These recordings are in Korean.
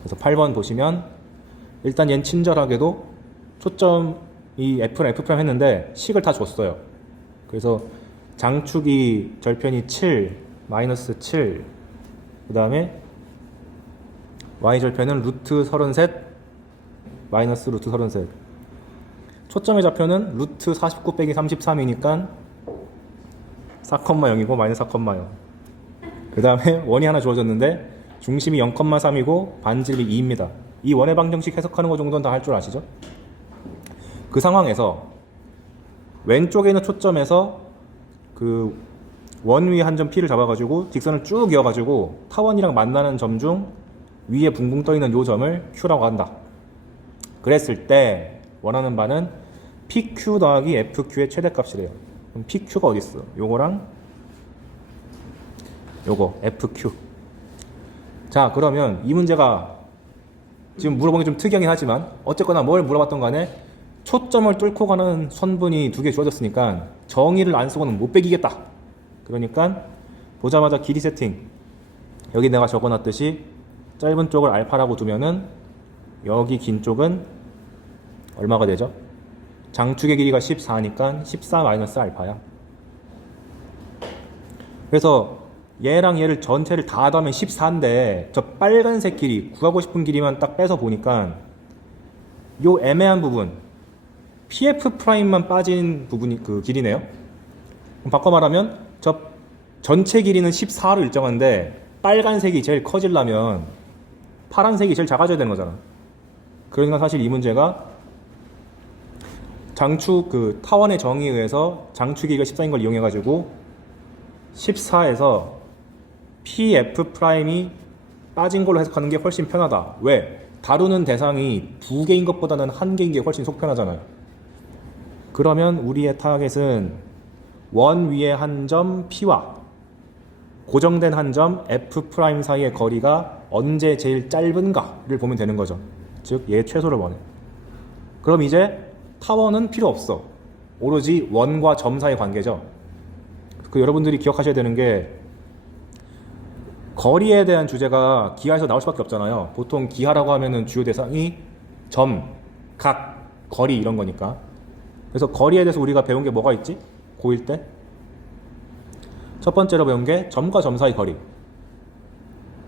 그래서 8번 보시면 일단 얘는 친절하게도 초점이 F랑 F' 했는데 식을 다 줬어요. 그래서 장축이 절편이 7, 마이너스 7, 그 다음에 Y절편은 루트 33, 마이너스 루트 33. 초점의 좌표는 루트 49 빼기 33이니까 4,0이고 마이너스 4,0. 그 다음에 원이 하나 주어졌는데 중심이 0,3이고 반지름이 2입니다. 이 원의 방정식 해석하는 거 정도는 다 할 줄 아시죠? 그 상황에서 왼쪽에 있는 초점에서 그 원 위에 한 점 P를 잡아가지고 직선을 쭉 이어가지고 타원이랑 만나는 점 중 위에 붕붕 떠있는 요 점을 Q라고 한다. 그랬을 때 원하는 바는 PQ 더하기 FQ의 최대값이래요. 그럼 PQ가 어디 있어? 요거랑 요거 FQ. 자, 그러면 이 문제가 지금 물어본 게 좀 특이하긴 하지만 어쨌거나 뭘 물어봤던 간에 초점을 뚫고 가는 선분이 두 개 주어졌으니까 정의를 안 쓰고는 못 빼기겠다. 그러니까 보자마자 길이 세팅. 여기 내가 적어놨듯이 짧은 쪽을 알파라고 두면은 여기 긴 쪽은 얼마가 되죠? 장축의 길이가 14니까 14 마이너스 알파야. 그래서 얘랑 얘를 전체를 다 더하면 14인데 저 빨간색 길이, 구하고 싶은 길이만 딱 빼서 보니까 요 애매한 부분 PF 프라임만 빠진 부분이 그 길이네요. 그럼 바꿔 말하면 저 전체 길이는 14로 일정한데 빨간색이 제일 커지려면 파란색이 제일 작아져야 되는 거잖아. 그러니까 사실 이 문제가 장축 그 타원의 정의에 의해서 장축이가 14인 걸 이용해 가지고 14에서 PF 프라임이 빠진 걸로 해석하는 게 훨씬 편하다. 왜? 다루는 대상이 두 개인 것보다는 한 개인 게 훨씬 속 편하잖아요. 그러면 우리의 타겟은 원 위에 한 점 P와 고정된 한 점 F 프라임 사이의 거리가 언제 제일 짧은가를 보면 되는 거죠. 즉 얘의 최소를 원해. 그럼 이제 타원은 필요 없어. 오로지 원과 점 사이의 관계죠. 그 여러분들이 기억하셔야 되는 게 거리에 대한 주제가 기하에서 나올 수밖에 없잖아요. 보통 기하라고 하면은 주요 대상이 점, 각, 거리 이런 거니까. 그래서 거리에 대해서 우리가 배운 게 뭐가 있지? 고1 때? 첫 번째로 배운 게 점과 점 사이 거리.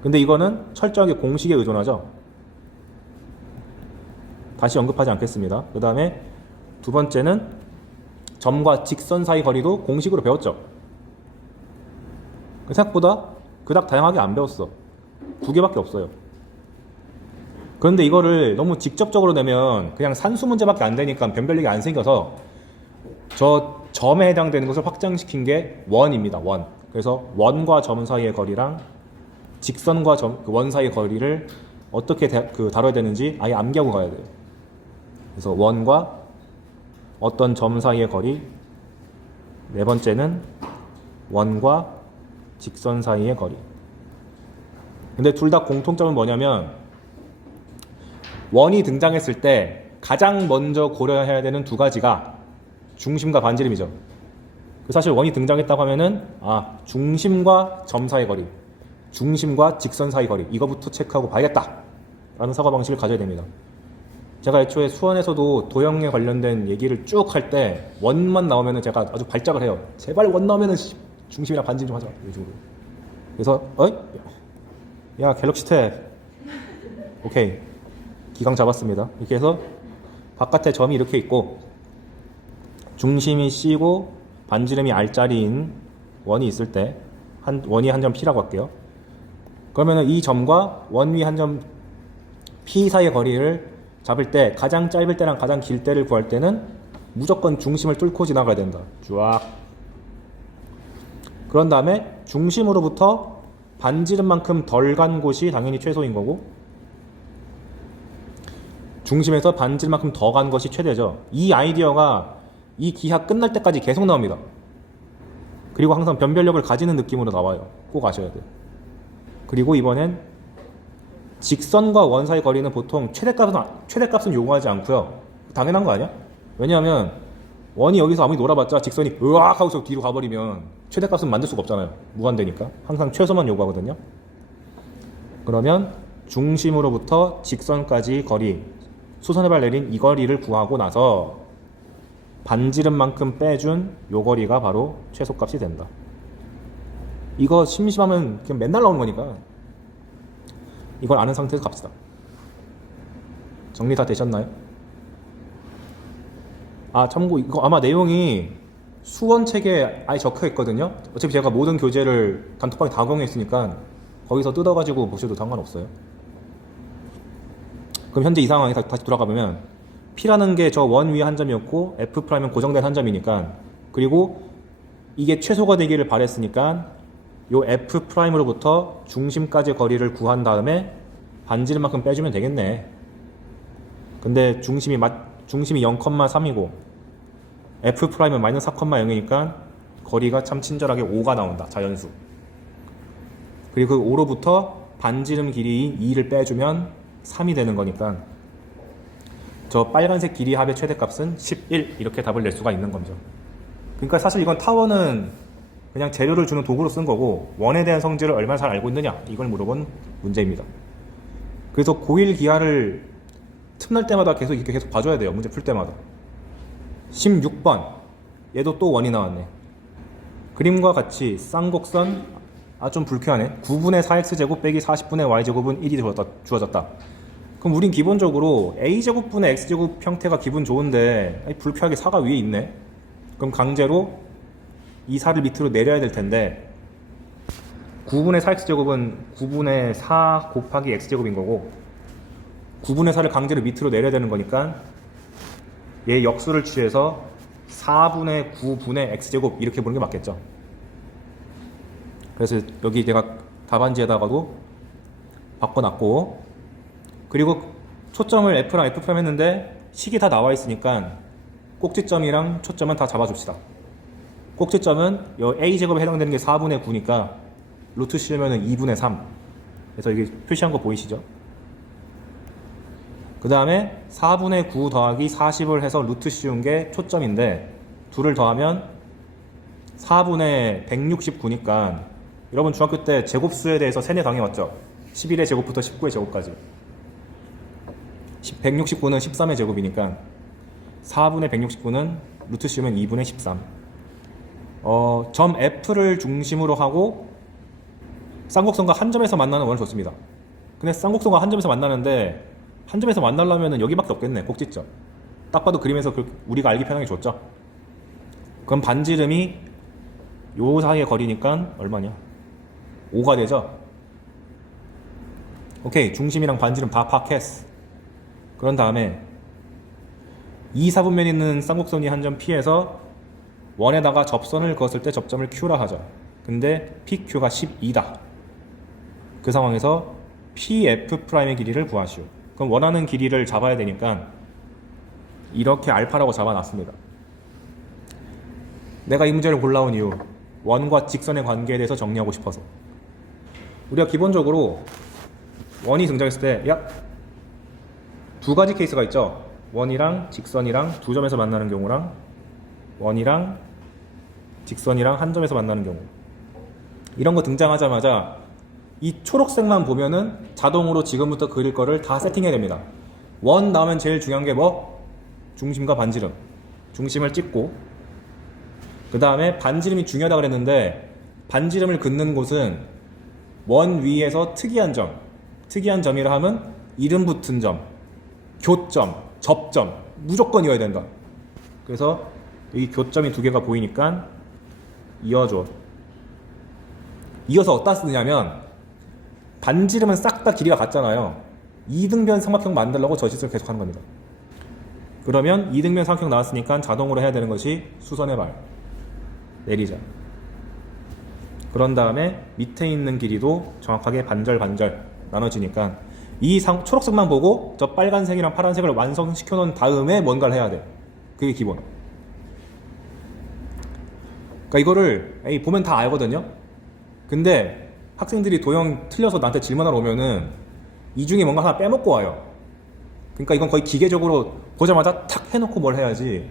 근데 이거는 철저하게 공식에 의존하죠. 다시 언급하지 않겠습니다. 그 다음에 두 번째는 점과 직선 사이 거리도 공식으로 배웠죠. 생각보다 그닥 다양하게 안 배웠어. 두 개밖에 없어요. 그런데 이거를 너무 직접적으로 내면 그냥 산수 문제밖에 안 되니까 변별력이 안 생겨서 저 점에 해당되는 것을 확장시킨 게 원입니다. 원. 그래서 원과 점 사이의 거리랑 직선과 원 사이의 거리를 어떻게 다뤄야 되는지 아예 암기하고 가야 돼요. 그래서 원과 어떤 점 사이의 거리, 네 번째는 원과 직선 사이의 거리. 근데 둘 다 공통점은 뭐냐면 원이 등장했을 때 가장 먼저 고려해야 되는 두 가지가 중심과 반지름이죠. 사실 원이 등장했다고 하면은 중심과 점 사이 거리, 중심과 직선 사이 거리 이거부터 체크하고 봐야겠다 라는 사고방식을 가져야 됩니다. 제가 애초에 수원에서도 도형에 관련된 얘기를 쭉 할 때 원만 나오면은 제가 아주 발작을 해요. 제발 원 나오면은 중심이랑 반지름 좀 하자 이 정도. 그래서 야 갤럭시 탭 오케이 기강 잡았습니다. 이렇게 해서 바깥에 점이 이렇게 있고 중심이 C고 반지름이 R자리인 원이 있을 때 원이 한 점 P라고 할게요. 그러면은 이 점과 원 위 한 점 P 사이의 거리를 잡을 때 가장 짧을 때랑 가장 길 때를 구할 때는 무조건 중심을 뚫고 지나가야 된다. 쫙. 그런 다음에 중심으로부터 반지름만큼 덜 간 곳이 당연히 최소인 거고 중심에서 반지름만큼 더 간 것이 최대죠. 이 아이디어가 이 기하 끝날 때까지 계속 나옵니다. 그리고 항상 변별력을 가지는 느낌으로 나와요. 꼭 아셔야 돼요. 그리고 이번엔 직선과 원 사이 거리는 보통 최대값은 요구하지 않고요. 당연한 거 아니야? 왜냐하면 원이 여기서 아무리 놀아봤자 직선이 으악 하고서 뒤로 가버리면 최대값은 만들 수가 없잖아요. 무한대니까. 항상 최소만 요구하거든요. 그러면 중심으로부터 직선까지 거리, 수선해발 내린 이 거리를 구하고 나서 반지름만큼 빼준 요 거리가 바로 최소값이 된다. 이거 심심하면 그냥 맨날 나오는 거니까 이걸 아는 상태에서 갑시다. 정리 다 되셨나요? 아, 참고 이거 아마 내용이 수원책에 아예 적혀 있거든요. 어차피 제가 모든 교재를 단톡방에 다 공유했으니까 거기서 뜯어가지고 보셔도 상관없어요. 그럼 현재 이 상황에 다시 돌아가보면 P라는 게 저 원 위에 한 점이었고 F'은 고정된 한 점이니까, 그리고 이게 최소가 되기를 바랬으니까 요 F'로부터 중심까지 거리를 구한 다음에 반지름만큼 빼주면 되겠네. 근데 중심이 0,3이고 F'은 마이너스 4,0이니까 거리가 참 친절하게 5가 나온다. 자연수. 그리고 그 5로부터 반지름 길이인 2를 빼주면 3이 되는 거니까 저 빨간색 길이 합의 최대값은 11 이렇게 답을 낼 수가 있는 거죠. 그러니까 사실 이건 타원은 그냥 재료를 주는 도구로 쓴 거고 원에 대한 성질을 얼마나 잘 알고 있느냐 이걸 물어본 문제입니다. 그래서 고1 기하를 틈날 때마다 계속 봐줘야 돼요. 문제 풀 때마다. 16번 얘도 또 원이 나왔네. 그림과 같이 쌍곡선 좀 불쾌하네. 9분의 4x제곱 빼기 40분의 y제곱은 1이 주어졌다. 그럼 우린 기본적으로 a제곱분의 x제곱 형태가 기분 좋은데 불쾌하게 4가 위에 있네. 그럼 강제로 이 4를 밑으로 내려야 될 텐데 9분의 4x제곱은 9분의 4 곱하기 x제곱인 거고 9분의 4를 강제로 밑으로 내려야 되는 거니까 얘 역수를 취해서 4분의 9분의 x제곱 이렇게 보는 게 맞겠죠. 그래서 여기 내가 답안지에다가도 바꿔놨고, 그리고 초점을 F랑 F' 했는데 식이 다 나와 있으니까 꼭지점이랑 초점은 다 잡아줍시다. 꼭지점은 요 A제곱에 해당되는 게 4분의 9니까 루트 씌우면 2분의 3. 그래서 이게 표시한 거 보이시죠? 그 다음에 4분의 9 더하기 40을 해서 루트 씌운 게 초점인데 둘을 더하면 4분의 169니까 여러분 중학교 때 제곱수에 대해서 세뇌 당해왔죠? 11의 제곱부터 19의 제곱까지. 169는 13의 제곱이니까 4분의 169는 루트 씌우면 2분의 13. 점 F를 중심으로 하고 쌍곡선과 한 점에서 만나는 원을 줬습니다. 근데 쌍곡선과 한 점에서 만나는데 한 점에서 만나려면 여기밖에 없겠네. 꼭지점. 딱 봐도 그림에서 우리가 알기 편하게 줬죠. 그럼 반지름이 요 사이의 거리니까 얼마냐? 5가 되죠? 오케이. 중심이랑 반지름 다 파악했어. 그런 다음에 2, 4분면에 있는 쌍곡선이 한 점 P에서 원에다가 접선을 그었을 때 접점을 Q라 하죠. 근데 PQ가 12다. 그 상황에서 PF'의 길이를 구하시오. 그럼 원하는 길이를 잡아야 되니까 이렇게 알파라고 잡아놨습니다. 내가 이 문제를 골라온 이유, 원과 직선의 관계에 대해서 정리하고 싶어서. 우리가 기본적으로 원이 등장했을 때 약 두 가지 케이스가 있죠. 원이랑 직선이랑 두 점에서 만나는 경우랑 원이랑 직선이랑 한 점에서 만나는 경우. 이런 거 등장하자마자 이 초록색만 보면은 자동으로 지금부터 그릴 거를 다 세팅해야 됩니다. 원 나오면 제일 중요한 게 뭐? 중심과 반지름. 중심을 찍고 그 다음에 반지름이 중요하다고 그랬는데 반지름을 긋는 곳은 원 위에서 특이한 점이라 하면 이름 붙은 점, 교점, 접점 무조건 이어야 된다. 그래서 여기 교점이 두 개가 보이니까 이어줘. 이어서 어디다 쓰느냐면 반지름은 싹 다 길이가 같잖아요. 이등변 삼각형 만들려고 저 짓을 계속 하는 겁니다. 그러면 이등변 삼각형 나왔으니까 자동으로 해야 되는 것이 수선의 발 내리자. 그런 다음에 밑에 있는 길이도 정확하게 반절 나눠지니까 이 초록색만 보고 저 빨간색이랑 파란색을 완성시켜 놓은 다음에 뭔가를 해야 돼. 그게 기본. 그러니까 이거를 보면 다 알거든요. 근데 학생들이 도형 틀려서 나한테 질문하러 오면은 이 중에 뭔가 하나 빼먹고 와요. 그러니까 이건 거의 기계적으로 보자마자 탁 해놓고 뭘 해야지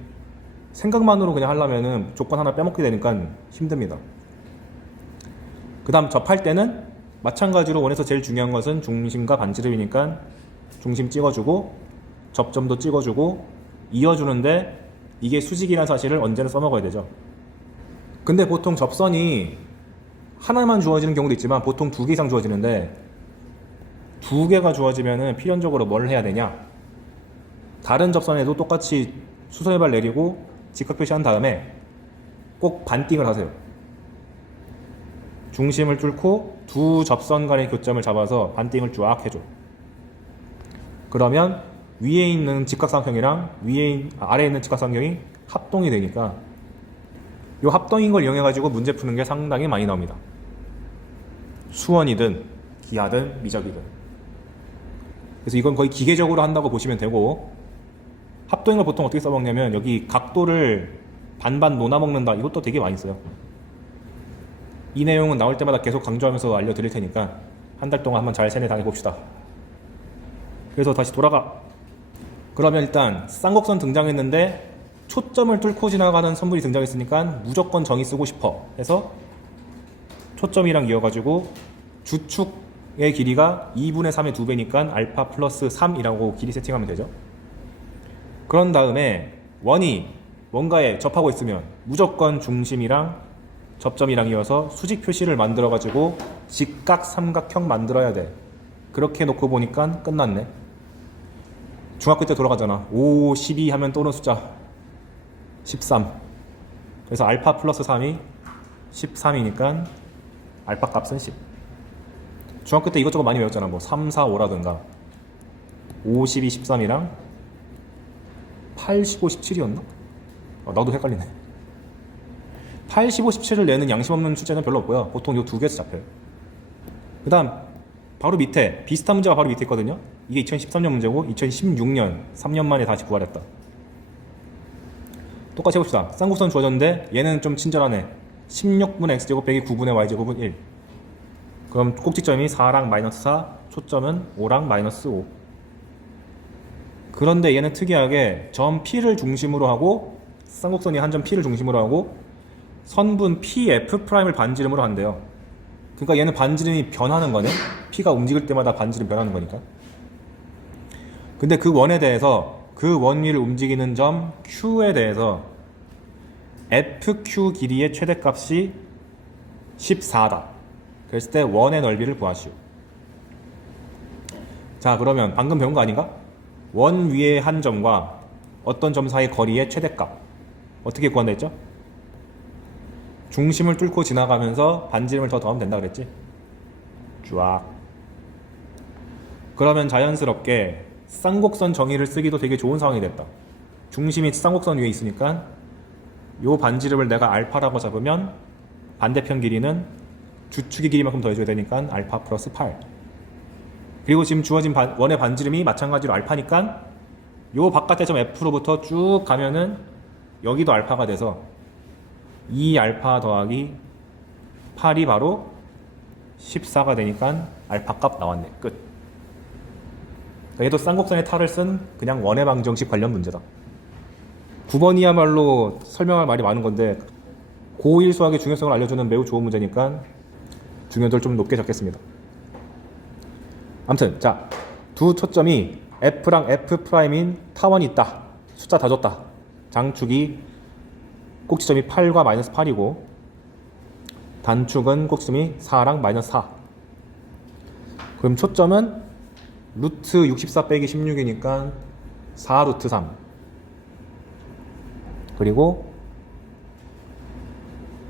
생각만으로 그냥 하려면은 조건 하나 빼먹게 되니까 힘듭니다. 그 다음 접할 때는 마찬가지로 원에서 제일 중요한 것은 중심과 반지름이니까 중심 찍어주고 접점도 찍어주고 이어주는데 이게 수직이라는 사실을 언제나 써먹어야 되죠. 근데 보통 접선이 하나만 주어지는 경우도 있지만 보통 2개 이상 주어지는데 2개가 주어지면은 필연적으로 뭘 해야 되냐? 다른 접선에도 똑같이 수선의 발 내리고 직각 표시한 다음에 꼭 반띵을 하세요. 중심을 뚫고 두 접선 간의 교점을 잡아서 반띵을 쫙 해줘. 그러면 위에 있는 직각삼각형이랑 아래에 있는 직각삼각형이 합동이 되니까 이 합동인 걸 이용해 가지고 문제 푸는 게 상당히 많이 나옵니다. 수원이든 기하든 미적이든. 그래서 이건 거의 기계적으로 한다고 보시면 되고, 합동인 걸 보통 어떻게 써먹냐면 여기 각도를 반반 놓아먹는다, 이것도 되게 많이 써요. 이 내용은 나올 때마다 계속 강조하면서 알려드릴 테니까 한 달 동안 한번 잘 세뇌 당해봅시다. 그래서 다시 돌아가. 그러면 일단 쌍곡선 등장했는데 초점을 뚫고 지나가는 선분이 등장했으니까 무조건 정의 쓰고 싶어 해서 초점이랑 이어가지고 주축의 길이가 2분의 3의 2배니까 알파 플러스 3이라고 길이 세팅하면 되죠. 그런 다음에 원이 뭔가에 접하고 있으면 무조건 중심이랑 접점이랑 이어서 수직 표시를 만들어 가지고 직각 삼각형 만들어야 돼. 그렇게 놓고 보니까 끝났네. 중학교 때 돌아가잖아. 5, 12 하면 또 오는 숫자 13. 그래서 알파 플러스 3이 13이니까 알파 값은 10. 중학교 때 이것저것 많이 외웠잖아. 뭐 3, 4, 5라든가 5, 12, 13이랑 8, 15, 17이었나? 나도 헷갈리네. 8, 15, 17을 내는 양심 없는 숫자는 별로 없고요. 보통 이 두 개에서 잡혀요. 그 다음 바로 밑에 비슷한 문제가 바로 밑에 있거든요. 이게 2013년 문제고 2016년 3년 만에 다시 부활했다. 똑같이 해봅시다. 쌍곡선 주어졌는데 얘는 좀 친절하네. 16분의 x제곱 빼기 9분의 y제곱은 1. 그럼 꼭지점이 4랑 마이너스 4, 초점은 5랑 마이너스 5. 그런데 얘는 특이하게 점 P를 중심으로 하고, 쌍곡선이 한 점 P를 중심으로 하고 선분 PF'을 반지름으로 한대요. 그러니까 얘는 반지름이 변하는 거네. P가 움직일 때마다 반지름 변하는 거니까. 근데 그 원에 대해서, 그 원 위를 움직이는 점 Q에 대해서 FQ 길이의 최대값이 14다. 그랬을 때 원의 넓이를 구하시오. 자, 그러면 방금 배운 거 아닌가? 원 위의 한 점과 어떤 점 사이의 거리의 최대값 어떻게 구한다 했죠? 중심을 뚫고 지나가면서 반지름을 더 더하면 된다 그랬지? 쫙. 그러면 자연스럽게 쌍곡선 정의를 쓰기도 되게 좋은 상황이 됐다. 중심이 쌍곡선 위에 있으니까 요 반지름을 내가 알파라고 잡으면 반대편 길이는 주축의 길이만큼 더해줘야 되니까 알파 플러스 8. 그리고 지금 주어진 원의 반지름이 마찬가지로 알파니까 요 바깥의 점 F로부터 쭉 가면은 여기도 알파가 돼서 2알파 더하기 8이 바로 14가 되니까 알파 값 나왔네. 끝. 얘도 쌍곡선의 탈을 쓴 그냥 원의 방정식 관련 문제다. 9번이야말로 설명할 말이 많은 건데 고1 수학의 중요성을 알려주는 매우 좋은 문제니까 중요도를 좀 높게 잡겠습니다. 아무튼 자, 두 초점이 F랑 F'인 타원이 있다. 숫자 다 줬다. 장축이 꼭지점이 8과 마이너스 8이고 단축은 꼭지점이 4랑 마이너스 4. 그럼 초점은 루트 64 빼기 16이니까 4 루트 3. 그리고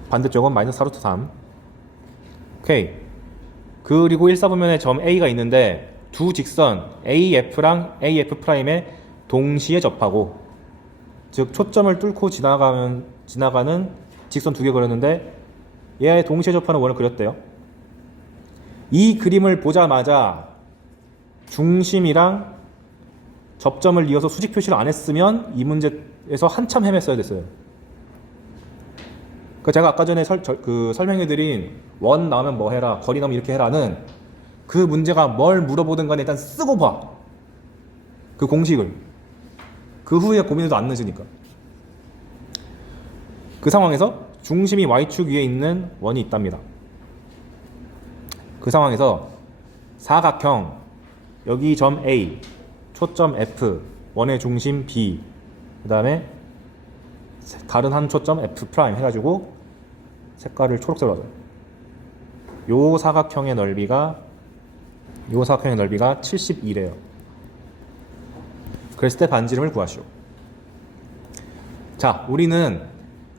반대쪽은 마이너스 4 루트 3. 오케이. 그리고 1사분면에 점 A가 있는데 두 직선 AF랑 AF'에 동시에 접하고, 즉 초점을 뚫고 지나가는 직선 두 개 그렸는데 얘의 동시에 접하는 원을 그렸대요. 이 그림을 보자마자 중심이랑 접점을 이어서 수직 표시를 안 했으면 이 문제에서 한참 헤맸어야 됐어요. 그 제가 아까 전에 설명해드린 원 나오면 뭐 해라, 거리 나오면 이렇게 해라는 그 문제가 뭘 물어보든 간에 일단 쓰고 봐. 그 공식을. 그 후에 고민해도 안 늦으니까. 그 상황에서 중심이 Y축 위에 있는 원이 있답니다. 그 상황에서 사각형 여기 점 A, 초점 F, 원의 중심 B, 그 다음에 다른 한 초점 F' 해가지고 색깔을 초록색으로 하죠. 요 사각형의 넓이가 72래요. 그랬을 때 반지름을 구하시오. 자, 우리는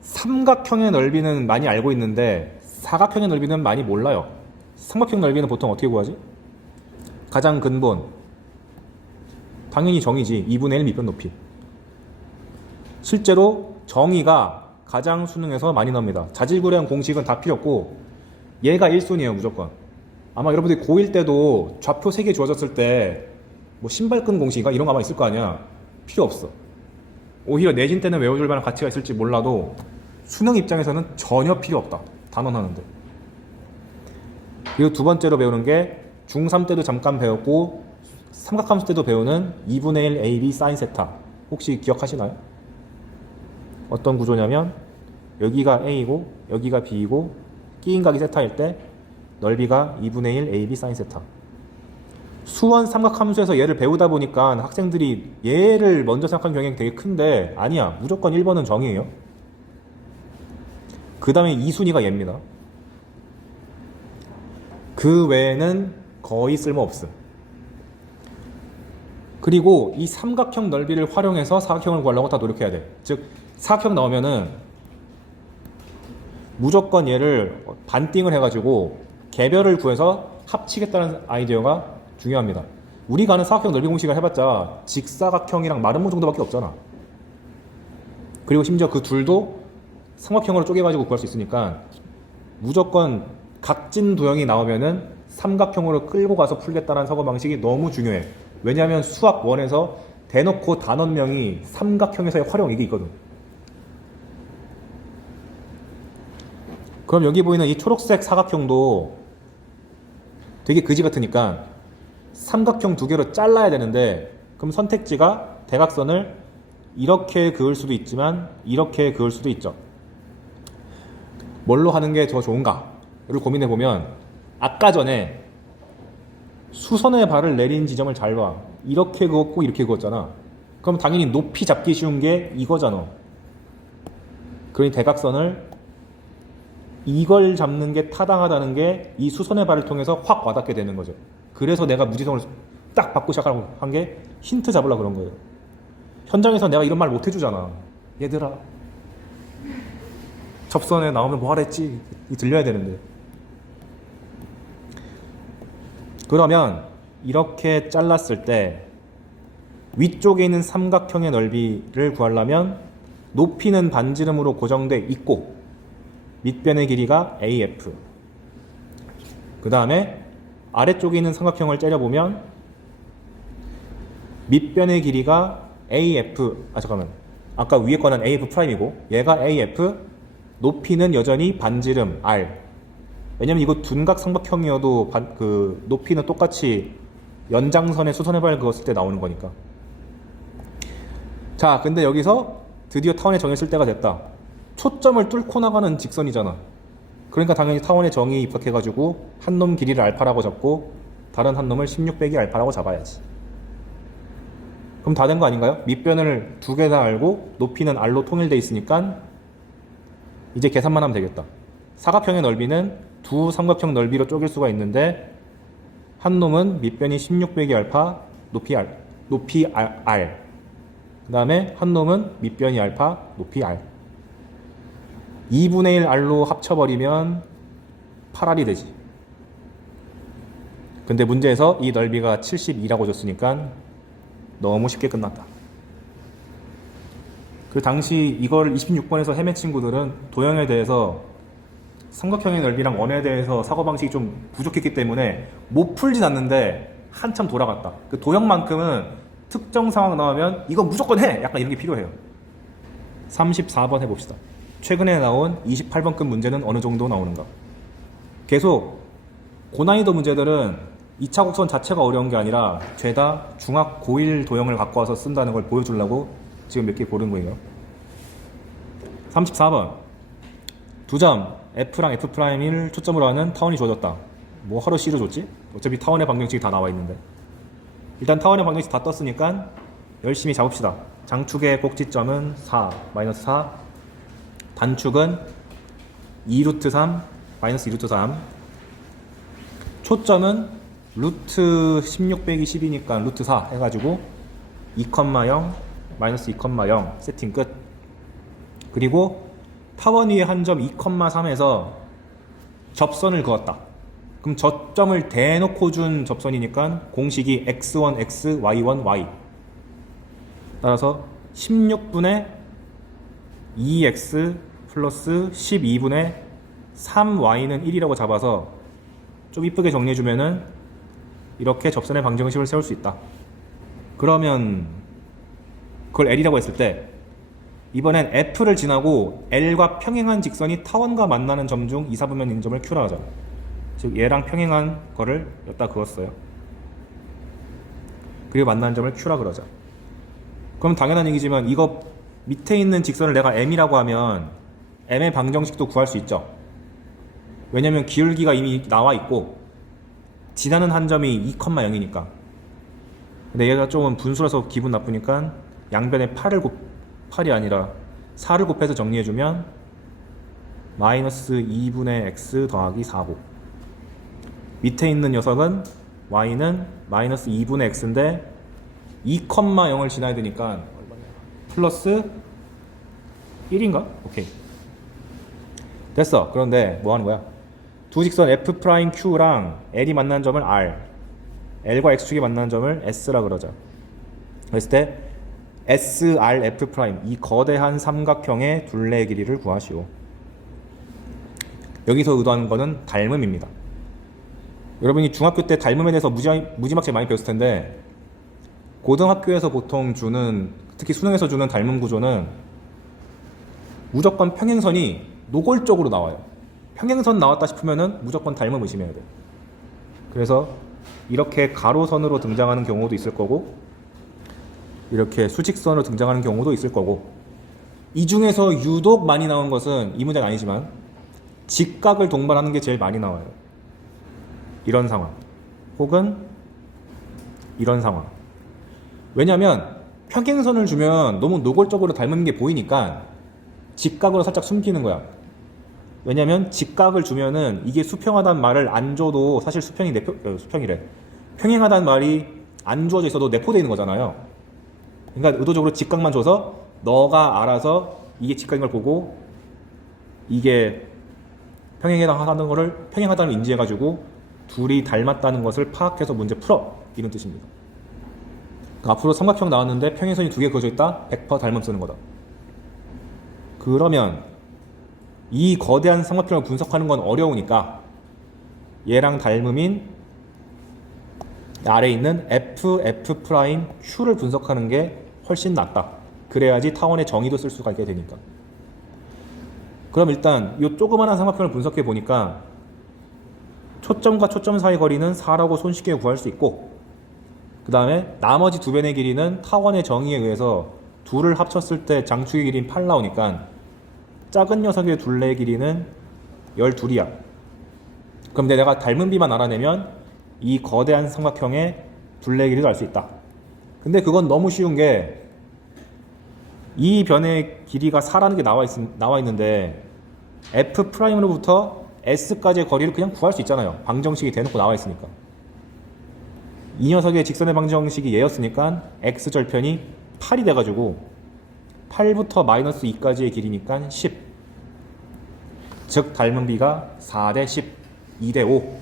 삼각형의 넓이는 많이 알고 있는데 사각형의 넓이는 많이 몰라요. 삼각형 넓이는 보통 어떻게 구하지? 가장 근본 당연히 정의지. 2분의 1 밑변 높이. 실제로 정의가 가장 수능에서 많이 나옵니다. 자질구레한 공식은 다 필요 없고 얘가 1순위예요 무조건. 아마 여러분들이 고1 때도 좌표 3개 주어졌을 때 뭐 신발끈 공식인가 이런 거 아마 있을 거 아니야. 필요 없어. 오히려 내신 때는 외워줄 만한 가치가 있을지 몰라도 수능 입장에서는 전혀 필요 없다. 단언하는데. 그리고 두 번째로 배우는 게 중3 때도 잠깐 배웠고 삼각함수 때도 배우는 2분의 1 AB sin 세타. 혹시 기억하시나요? 어떤 구조냐면 여기가 A이고 여기가 B이고 끼인 각이 세타일 때 넓이가 2분의 1 AB sin 세타. 수원 삼각함수에서 얘를 배우다 보니까 학생들이 얘를 먼저 생각하는 경향이 되게 큰데 아니야. 무조건 1번은 정의예요. 그 다음에 2순위가 얘입니다. 그 외에는 거의 쓸모없음. 그리고 이 삼각형 넓이를 활용해서 사각형을 구하려고 다 노력해야 돼. 즉 사각형 나오면은 무조건 얘를 반띵을 해가지고 개별을 구해서 합치겠다는 아이디어가 중요합니다. 우리가 아는 사각형 넓이 공식을 해봤자 직사각형이랑 마름모 정도밖에 없잖아. 그리고 심지어 그 둘도 삼각형으로 쪼개가지고 구할 수 있으니까 무조건 각진 도형이 나오면은 삼각형으로 끌고 가서 풀겠다는 사고방식이 너무 중요해. 왜냐하면 수학 1에서 대놓고 단원명이 삼각형에서의 활용 이게 있거든. 그럼 여기 보이는 이 초록색 사각형도 되게 그지 같으니까 삼각형 두 개로 잘라야 되는데 그럼 선택지가 대각선을 이렇게 그을 수도 있지만 이렇게 그을 수도 있죠. 뭘로 하는 게 더 좋은가를 고민해 보면 아까 전에 수선의 발을 내린 지점을 잘 봐. 이렇게 그었고 이렇게 그었잖아. 그럼 당연히 높이 잡기 쉬운 게 이거잖아. 그러니 대각선을 이걸 잡는 게 타당하다는 게 이 수선의 발을 통해서 확 와닿게 되는 거죠. 그래서 내가 무지성을 딱 받고 시작하라고 한 게 힌트 잡으려고 그런 거예요. 현장에서 내가 이런 말 못 해주잖아. 얘들아 접선에 나오면 뭐 하랬지? 들려야 되는데. 그러면 이렇게 잘랐을 때 위쪽에 있는 삼각형의 넓이를 구하려면 높이는 반지름으로 고정돼 있고 밑변의 길이가 AF. 그 다음에 아래쪽에 있는 삼각형을 째려보면 밑변의 길이가 AF. 아까 위에 거는 AF'이고 얘가 AF, 높이는 여전히 반지름 R. 왜냐면 이거 둔각 삼각형이어도 그 높이는 똑같이 연장선에 수선의 발 그었을 때 나오는 거니까. 자, 근데 여기서 드디어 타원의 정의를 쓸 때가 됐다. 초점을 뚫고 나가는 직선이잖아. 그러니까 당연히 타원의 정의 입각해가지고 한 놈 길이를 알파라고 잡고 다른 한 놈을 16 빼기 알파라고 잡아야지. 그럼 다 된 거 아닌가요? 밑변을 두 개 다 알고 높이는 R로 통일돼 있으니까 이제 계산만 하면 되겠다. 사각형의 넓이는 두 삼각형 넓이로 쪼갤 수가 있는데 한 놈은 밑변이 16 빼기 알파 높이 R, 그 다음에 한 놈은 밑변이 알파 높이 R. 2분의 1 R로 합쳐버리면 8R이 되지. 근데 문제에서 이 넓이가 72라고 줬으니까 너무 쉽게 끝났다. 그 당시 이걸 26번에서 헤맨 친구들은 도형에 대해서 삼각형의 넓이랑 원에 대해서 사고방식이 좀 부족했기 때문에 못 풀진 않는데 한참 돌아갔다. 그 도형만큼은 특정 상황 나오면 이거 무조건 해! 약간 이런 게 필요해요. 34번 해봅시다. 최근에 나온 28번급 문제는 어느 정도 나오는가? 계속 고난이도 문제들은 2차 곡선 자체가 어려운 게 아니라 죄다 중학 고1 도형을 갖고 와서 쓴다는 걸 보여주려고 지금 몇 개 고른 거예요. 34번 두 점 F랑 F'을 초점으로 하는 타원이 주어졌다. 뭐 하러 C를 줬지? 어차피 타원의 방정식이 다 나와 있는데. 일단 타원의 방정식 다 떴으니까 열심히 잡읍시다. 장축의 꼭지점은 4, 마이너스 4. 단축은 2루트 3, 마이너스 2루트 3. 초점은 루트 16 빼기 10이니까 루트 4 해가지고 2,0, 마이너스 2,0 세팅 끝. 그리고 타원 위에 한 점 2,3에서 접선을 그었다. 그럼 저점을 대놓고 준 접선이니까 공식이 x1, x, y1, y. 따라서 16분의 2x 플러스 12분의 3y는 1이라고 잡아서 좀 이쁘게 정리해주면은 이렇게 접선의 방정식을 세울 수 있다. 그러면 그걸 L이라고 했을 때 이번엔 F를 지나고 L과 평행한 직선이 타원과 만나는 점 중 2, 4분면 있는 점을 Q라 하자. 즉 얘랑 평행한 거를 여기다 그었어요. 그리고 만나는 점을 Q라 그러자. 그럼 당연한 얘기지만 이거 밑에 있는 직선을 내가 M이라고 하면 M의 방정식도 구할 수 있죠. 왜냐면 기울기가 이미 나와 있고 지나는 한 점이 2,0이니까. 근데 얘가 조금 분수라서 기분 나쁘니까 양변에 8이 아니라 4를 곱해서 정리해주면 마이너스 2분의 x 더하기 4고, 밑에 있는 녀석은 y는 마이너스 2분의 x인데 2,0을 지나야 되니까 플러스 1인가? 오케이, 됐어. 그런데 뭐 하는 거야? 두 직선 F'Q랑 L이 만난 점을 R, L과 X축이 만난 점을 S라 그러자. 그랬을 때 SRF' 이 거대한 삼각형의 둘레의 길이를 구하시오. 여기서 의도하는 거는 닮음입니다. 여러분이 중학교 때 닮음에 대해서 무지막지하게 많이 배웠을 텐데 고등학교에서 보통 주는, 특히 수능에서 주는 닮음 구조는 무조건 평행선이 노골적으로 나와요. 평행선 나왔다 싶으면은 무조건 닮음 의심해야 돼. 그래서 이렇게 가로선으로 등장하는 경우도 있을 거고 이렇게 수직선으로 등장하는 경우도 있을 거고, 이 중에서 유독 많이 나온 것은 이 문제는 아니지만 직각을 동반하는 게 제일 많이 나와요. 이런 상황 혹은 이런 상황. 왜냐면 평행선을 주면 너무 노골적으로 닮은 게 보이니까 직각으로 살짝 숨기는 거야. 왜냐면 직각을 주면은 이게 수평하다는 말을 안 줘도 사실 수평이래. 평행하다는 말이 안 주어져 있어도 내포되어 있는 거잖아요. 그러니까 의도적으로 직각만 줘서 너가 알아서 이게 직각인 걸 보고 이게 평행하다는 걸 인지해가지고 둘이 닮았다는 것을 파악해서 문제 풀어, 이런 뜻입니다. 그러니까 앞으로 삼각형 나왔는데 평행선이 두 개 그어져 있다? 100% 닮음 쓰는 거다. 그러면 이 거대한 삼각형을 분석하는 건 어려우니까 얘랑 닮음인 아래에 있는 F'Q를 분석하는 게 훨씬 낫다. 그래야지 타원의 정의도 쓸 수가 있게 되니까. 그럼 일단 이 조그만한 삼각형을 분석해 보니까 초점과 초점 사이 거리는 4라고 손쉽게 구할 수 있고, 그 다음에 나머지 두 변의 길이는 타원의 정의에 의해서 둘을 합쳤을 때 장축의 길이는 8 나오니까 작은 녀석의 둘레의 길이는 12이야. 그럼 내가 닮음비만 알아내면 이 거대한 삼각형의 둘레의 길이도 알 수 있다. 근데 그건 너무 쉬운 게 이 변의 길이가 4라는 게 나와 있는데 F'로부터 S까지의 거리를 그냥 구할 수 있잖아요. 방정식이 대놓고 나와 있으니까. 이 녀석의 직선의 방정식이 얘였으니까 X절편이 8이 돼가지고 8부터 마이너스 2까지의 길이니까 10. 즉 닮음비가 4대 10, 2대 5.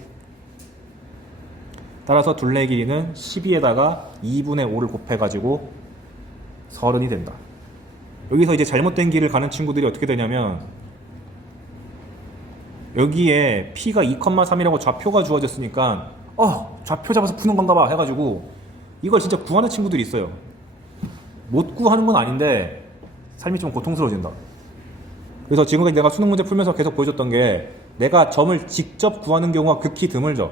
따라서 둘레의 길이는 12에다가 2분의 5를 곱해가지고 30이 된다. 여기서 이제 잘못된 길을 가는 친구들이 어떻게 되냐면 여기에 P가 2,3이라고 좌표가 주어졌으니까 좌표 잡아서 푸는 건가 봐 해가지고 이걸 진짜 구하는 친구들이 있어요. 못 구하는 건 아닌데 삶이 좀 고통스러워진다. 그래서 지금까지 내가 수능 문제 풀면서 계속 보여줬던 게 내가 점을 직접 구하는 경우가 극히 드물죠.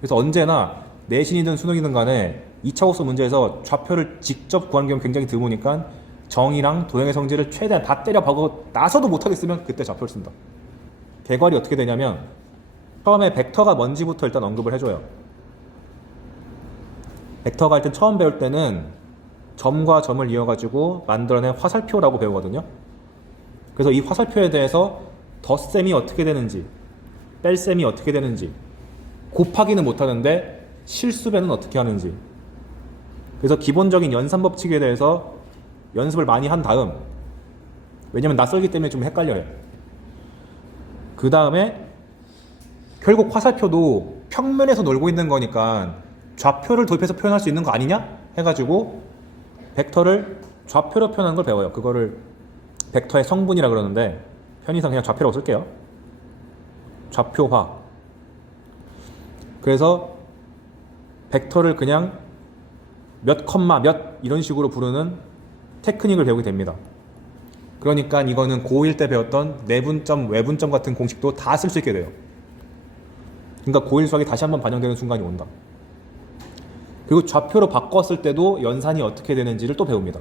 그래서 언제나 내신이든 수능이든 간에 2차 호수 문제에서 좌표를 직접 구하는 경우가 굉장히 드무니까 정의랑 도형의 성질을 최대한 다 때려박고 나서도 못하겠으면 그때 좌표를 쓴다. 개괄이 어떻게 되냐면 처음에 벡터가 뭔지부터 일단 언급을 해줘요. 벡터가 일단 처음 배울 때는 점과 점을 이어가지고 만들어낸 화살표라고 배우거든요. 그래서 이 화살표에 대해서 덧셈이 어떻게 되는지, 뺄셈이 어떻게 되는지, 곱하기는 못하는데 실수배는 어떻게 하는지, 그래서 기본적인 연산 법칙에 대해서 연습을 많이 한 다음, 왜냐면 낯설기 때문에 좀 헷갈려요. 그 다음에 결국 화살표도 평면에서 놀고 있는 거니까 좌표를 도입해서 표현할 수 있는 거 아니냐? 해가지고 벡터를 좌표로 표현하는 걸 배워요. 그거를 벡터의 성분이라 그러는데 편의상 그냥 좌표라고 쓸게요. 좌표화. 그래서 벡터를 그냥 몇 컴마 몇 이런 식으로 부르는 테크닉을 배우게 됩니다. 그러니까 이거는 고1 때 배웠던 내분점, 외분점 같은 공식도 다 쓸 수 있게 돼요. 그러니까 고1 수학이 다시 한번 반영되는 순간이 온다. 그리고 좌표로 바꿨을 때도 연산이 어떻게 되는지를 또 배웁니다.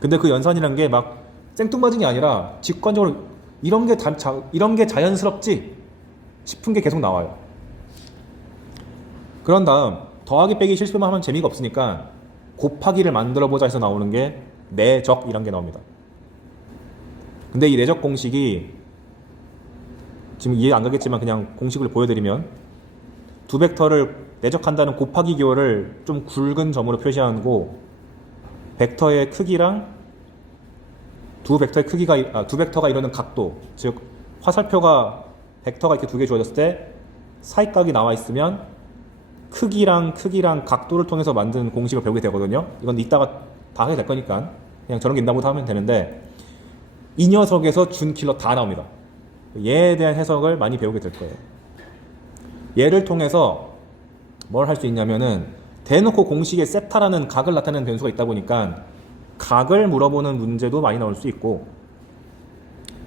근데 그 연산이란 게 막 생뚱맞은 게 아니라 직관적으로 이런 게 자연스럽지 싶은 게 계속 나와요. 그런 다음 더하기 빼기 실수만 하면 재미가 없으니까 곱하기를 만들어보자 해서 나오는 게 내적이란 게 나옵니다. 근데 이 내적 공식이 지금 이해 안 가겠지만 그냥 공식을 보여드리면 두 벡터를 내적한다는 곱하기 기호를 좀 굵은 점으로 표시하고 벡터의 크기랑 두 벡터가 이루는 각도, 즉 화살표가 벡터가 이렇게 두 개 주어졌을 때 사이각이 나와 있으면 크기랑 각도를 통해서 만든 공식을 배우게 되거든요. 이건 이따가 다 하게 될 거니까 그냥 저런 게 있나보다 하면 되는데 이 녀석에서 준 킬러 다 나옵니다. 얘에 대한 해석을 많이 배우게 될 거예요. 얘를 통해서 뭘 할 수 있냐면은 대놓고 공식에 세타라는 각을 나타내는 변수가 있다 보니까 각을 물어보는 문제도 많이 나올 수 있고,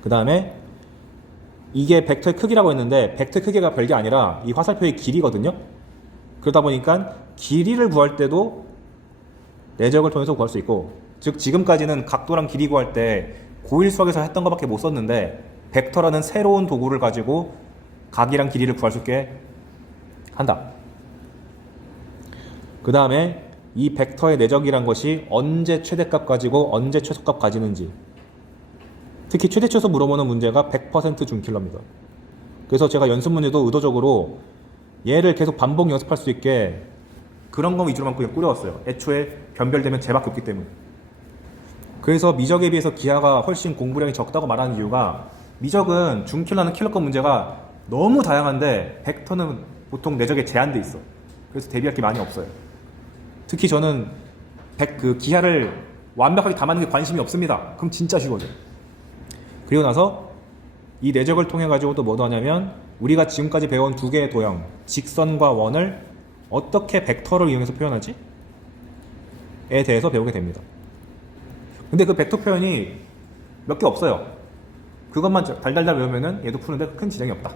그 다음에 이게 벡터의 크기라고 했는데 벡터의 크기가 별게 아니라 이 화살표의 길이거든요. 그러다 보니까 길이를 구할 때도 내적을 통해서 구할 수 있고, 즉 지금까지는 각도랑 길이 구할 때 고1 수학에서 했던 것밖에 못 썼는데 벡터라는 새로운 도구를 가지고 각이랑 길이를 구할 수 있게 한다. 그 다음에 이 벡터의 내적이란 것이 언제 최대값 가지고 언제 최소값 가지는지, 특히 최대 최소 물어보는 문제가 100% 준킬러입니다. 그래서 제가 연습 문제도 의도적으로 얘를 계속 반복 연습할 수 있게 그런 거 위주로만 그냥 꾸려왔어요. 애초에 변별되면 쟤밖에 없기 때문에. 그래서 미적에 비해서 기하가 훨씬 공부량이 적다고 말하는 이유가, 미적은 준킬러는 킬러급 문제가 너무 다양한데 벡터는 보통 내적에 제한돼 있어. 그래서 대비할 게 많이 없어요. 특히 저는 기하를 완벽하게 다 맞는 게 관심이 없습니다. 그럼 진짜 쉬워져. 그리고 나서 이 내적을 통해 가지고 또 뭐도 하냐면 우리가 지금까지 배운 두 개의 도형, 직선과 원을 어떻게 벡터를 이용해서 표현하지? 에 대해서 배우게 됩니다. 근데 그 벡터 표현이 몇 개 없어요. 그것만 달달달 외우면은 얘도 푸는데 큰 지장이 없다.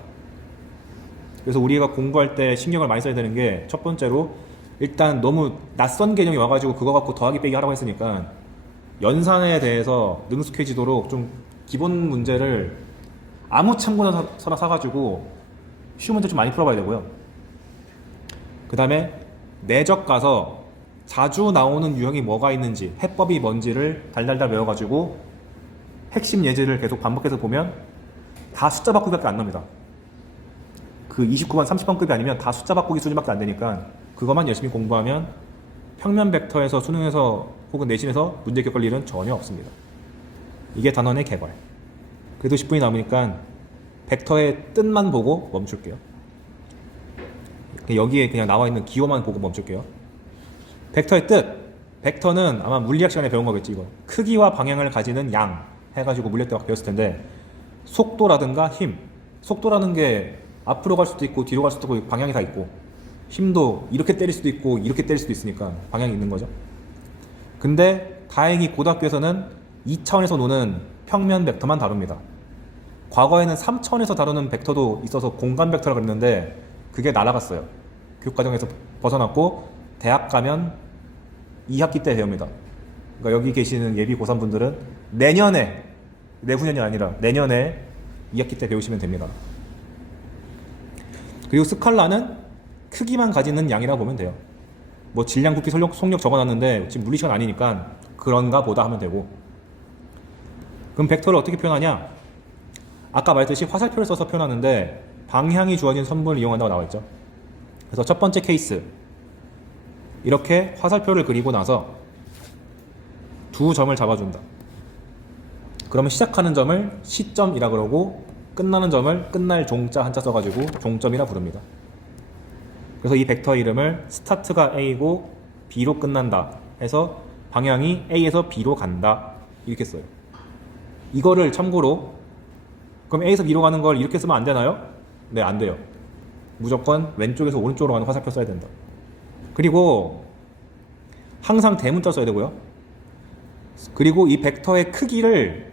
그래서 우리가 공부할 때 신경을 많이 써야 되는 게, 첫 번째로 일단 너무 낯선 개념이 와가지고 그거 갖고 더하기 빼기 하라고 했으니까 연산에 대해서 능숙해지도록 좀 기본 문제를 아무 참고서나 사가지고 쉬운 문제 좀 많이 풀어봐야 되고요. 그 다음에 내적 가서 자주 나오는 유형이 뭐가 있는지, 해법이 뭔지를 달달달 외워가지고 핵심 예제를 계속 반복해서 보면 다 숫자 바꾸기밖에 안 납니다. 그 29번, 30번급이 아니면 다 숫자 바꾸기 수준밖에 안 되니까 그것만 열심히 공부하면 평면 벡터에서 수능에서 혹은 내신에서 문제 겪을 일은 전혀 없습니다. 이게 단원의 개발. 그래도 10분이 남으니까 벡터의 뜻만 보고 멈출게요. 여기에 그냥 나와 있는 기호만 보고 멈출게요. 벡터의 뜻. 벡터는 아마 물리학 시간에 배운 거겠지, 이거. 크기와 방향을 가지는 양 해가지고 물리학 때 막 배웠을 텐데, 속도라든가 힘. 속도라는 게 앞으로 갈 수도 있고 뒤로 갈 수도 있고 방향이 다 있고, 힘도 이렇게 때릴 수도 있고 이렇게 때릴 수도 있으니까 방향이 있는 거죠. 근데 다행히 고등학교에서는 2차원에서 노는 평면 벡터만 다룹니다. 과거에는 3차원에서 다루는 벡터도 있어서 공간 벡터라고 그랬는데 그게 날아갔어요. 교육과정에서 벗어났고 대학 가면 2학기 때 배웁니다. 그러니까 여기 계시는 예비 고3분들은 내후년이 아니라 내년에 2학기 때 배우시면 됩니다. 그리고 스칼라는 크기만 가지는 양이라고 보면 돼요. 뭐 질량, 부피, 속력 적어놨는데 지금 물리시간 아니니까 그런가 보다 하면 되고. 그럼 벡터를 어떻게 표현하냐? 아까 말했듯이 화살표를 써서 표현하는데 방향이 주어진 선분을 이용한다고 나와있죠. 그래서 첫 번째 케이스, 이렇게 화살표를 그리고 나서 두 점을 잡아준다. 그러면 시작하는 점을 시점이라 그러고 끝나는 점을 끝날 종자 한자 써가지고 종점이라 부릅니다. 그래서 이 벡터 이름을 스타트가 A고 B로 끝난다 해서 방향이 A에서 B로 간다 이렇게 써요. 이거를 참고로 그럼 A에서 B로 가는 걸 이렇게 쓰면 안 되나요? 네, 안 돼요. 무조건 왼쪽에서 오른쪽으로 가는 화살표 써야 된다. 그리고 항상 대문자 써야 되고요. 그리고 이 벡터의 크기를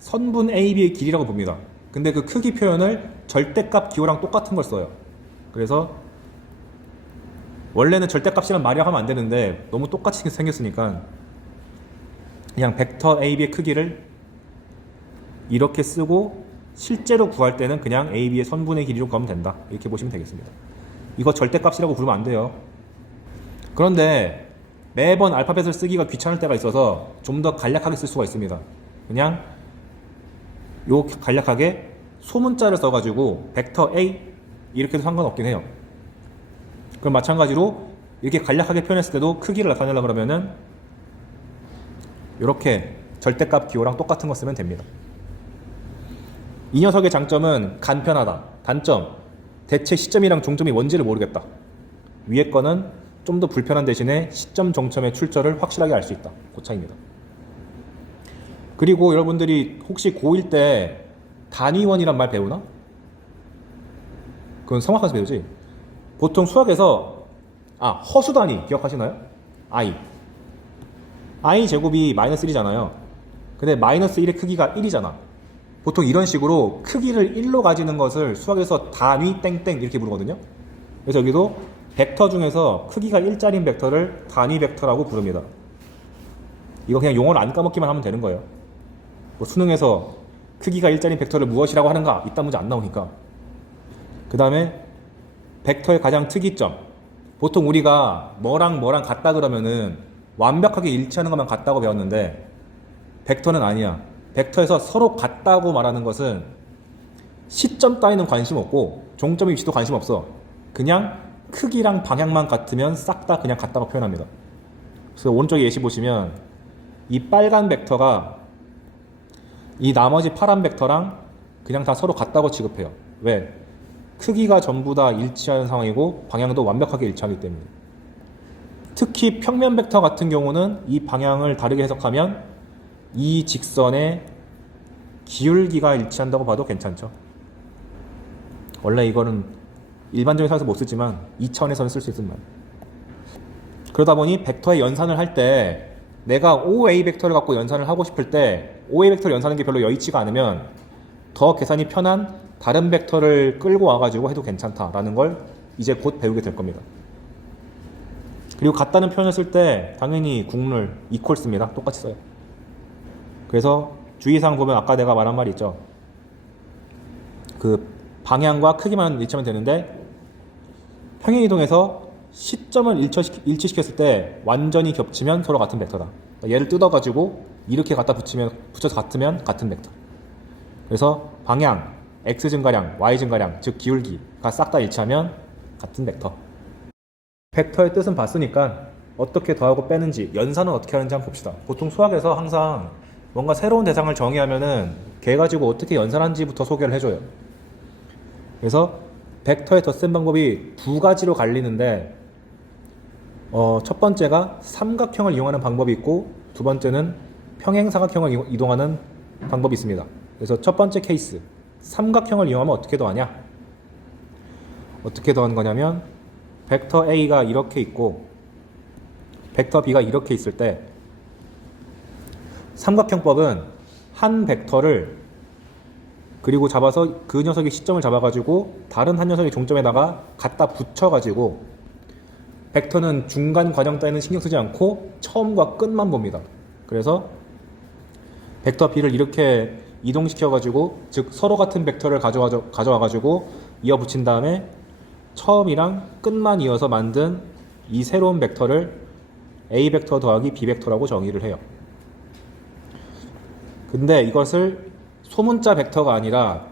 선분 AB의 길이라고 봅니다. 근데 그 크기 표현을 절대값 기호랑 똑같은 걸 써요. 그래서 원래는 절대값이란 말이라고 하면 안 되는데 너무 똑같이 생겼으니까 그냥 벡터 AB의 크기를 이렇게 쓰고 실제로 구할 때는 그냥 AB의 선분의 길이로 구하면 된다. 이렇게 보시면 되겠습니다. 이거 절대값이라고 부르면 안 돼요. 그런데 매번 알파벳을 쓰기가 귀찮을 때가 있어서 좀 더 간략하게 쓸 수가 있습니다. 그냥 요 간략하게 소문자를 써가지고 벡터 A 이렇게 해도 상관없긴 해요. 그럼 마찬가지로 이렇게 간략하게 표현했을 때도 크기를 나타내려고 그러면은 이렇게 절대값 기호랑 똑같은 거 쓰면 됩니다. 이 녀석의 장점은 간편하다. 단점, 대체 시점이랑 종점이 뭔지를 모르겠다. 위에 거는 좀 더 불편한 대신에 시점 종점의 출처를 확실하게 알 수 있다. 그 차이입니다. 그리고 여러분들이 혹시 고1 때 단위원이란 말 배우나? 그건 성악학에서 배우지. 보통 수학에서 허수 단위 기억하시나요? I 제곱이 마이너스 1이잖아요. 근데 마이너스 1의 크기가 1이잖아. 보통 이런 식으로 크기를 1로 가지는 것을 수학에서 단위 땡땡 이렇게 부르거든요. 그래서 여기도 벡터 중에서 크기가 1짜리인 벡터를 단위 벡터라고 부릅니다. 이거 그냥 용어를 안 까먹기만 하면 되는 거예요. 뭐 수능에서 크기가 1짜리인 벡터를 무엇이라고 하는가? 이딴 문제 안 나오니까. 그 다음에 벡터의 가장 특이점. 보통 우리가 뭐랑 같다 그러면은 완벽하게 일치하는 것만 같다고 배웠는데 벡터는 아니야. 벡터에서 서로 같다고 말하는 것은 시점 따위는 관심 없고 종점의 위치도 관심 없어. 그냥 크기랑 방향만 같으면 싹 다 그냥 같다고 표현합니다. 그래서 오른쪽에 예시 보시면 이 빨간 벡터가 이 나머지 파란 벡터랑 그냥 다 서로 같다고 취급해요. 왜? 크기가 전부 다 일치하는 상황이고 방향도 완벽하게 일치하기 때문에. 특히 평면 벡터 같은 경우는 이 방향을 다르게 해석하면 이 직선의 기울기가 일치한다고 봐도 괜찮죠. 원래 이거는 일반적인 사에서 못 쓰지만 2차원에서는 쓸 수 있는 말. 그러다 보니 벡터의 연산을 할 때 내가 OA 벡터를 갖고 연산을 하고 싶을 때 OA 벡터를 연산하는 게 별로 여의치가 않으면 더 계산이 편한 다른 벡터를 끌고 와가지고 해도 괜찮다라는 걸 이제 곧 배우게 될 겁니다. 그리고 같다는 표현을 쓸 때 당연히 국룰 equal 씁니다. 똑같이 써요. 그래서 주의사항 보면 아까 내가 말한 말이 있죠. 그 방향과 크기만 일치하면 되는데 평행이동에서 시점을 일치시켰을 때 완전히 겹치면 서로 같은 벡터다. 그러니까 얘를 뜯어가지고 이렇게 갖다 붙여서 같으면 같은 벡터. 그래서 방향, x 증가량, y 증가량, 즉 기울기가 싹 다 일치하면 같은 벡터. 벡터의 뜻은 봤으니까 어떻게 더하고 빼는지, 연산은 어떻게 하는지 한번 봅시다. 보통 수학에서 항상 뭔가 새로운 대상을 정의하면은 걔 가지고 어떻게 연산하는지부터 소개를 해줘요. 그래서 벡터의 덧셈 방법이 두 가지로 갈리는데 첫 번째가 삼각형을 이용하는 방법이 있고 두 번째는 평행사각형을 이동하는 방법이 있습니다. 그래서 첫 번째 케이스, 삼각형을 이용하면 어떻게 더하냐? 어떻게 더하는 거냐면 벡터 A가 이렇게 있고 벡터 B가 이렇게 있을 때 삼각형법은 한 벡터를 그리고 잡아서 그 녀석의 시점을 잡아가지고 다른 한 녀석의 종점에다가 갖다 붙여가지고 벡터는 중간 과정 따위는 신경 쓰지 않고 처음과 끝만 봅니다. 그래서 벡터 B를 이렇게 이동시켜가지고 즉 서로 같은 벡터를 가져와가지고 이어 붙인 다음에 처음이랑 끝만 이어서 만든 이 새로운 벡터를 A 벡터 더하기 B 벡터라고 정의를 해요. 근데 이것을 소문자 벡터가 아니라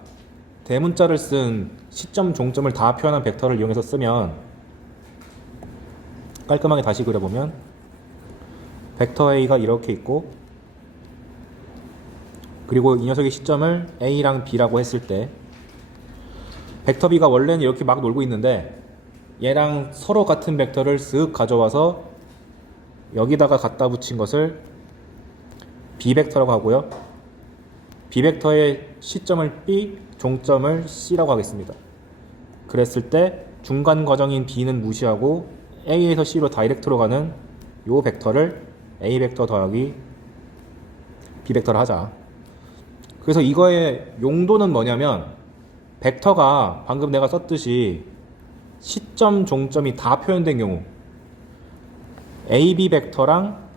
대문자를 쓴 시점, 종점을 다 표현한 벡터를 이용해서 쓰면 깔끔하게 다시 그려보면 벡터 A가 이렇게 있고 그리고 이 녀석의 시점을 A랑 B라고 했을 때 벡터 B가 원래는 이렇게 막 놀고 있는데 얘랑 서로 같은 벡터를 쓱 가져와서 여기다가 갖다 붙인 것을 B 벡터라고 하고요. B 벡터의 시점을 B, 종점을 C라고 하겠습니다. 그랬을 때 중간 과정인 B는 무시하고 A에서 C로 다이렉트로 가는 요 벡터를 A 벡터 더하기 B 벡터를 하자. 그래서 이거의 용도는 뭐냐면 벡터가 방금 내가 썼듯이 시점, 종점이 다 표현된 경우 AB 벡터랑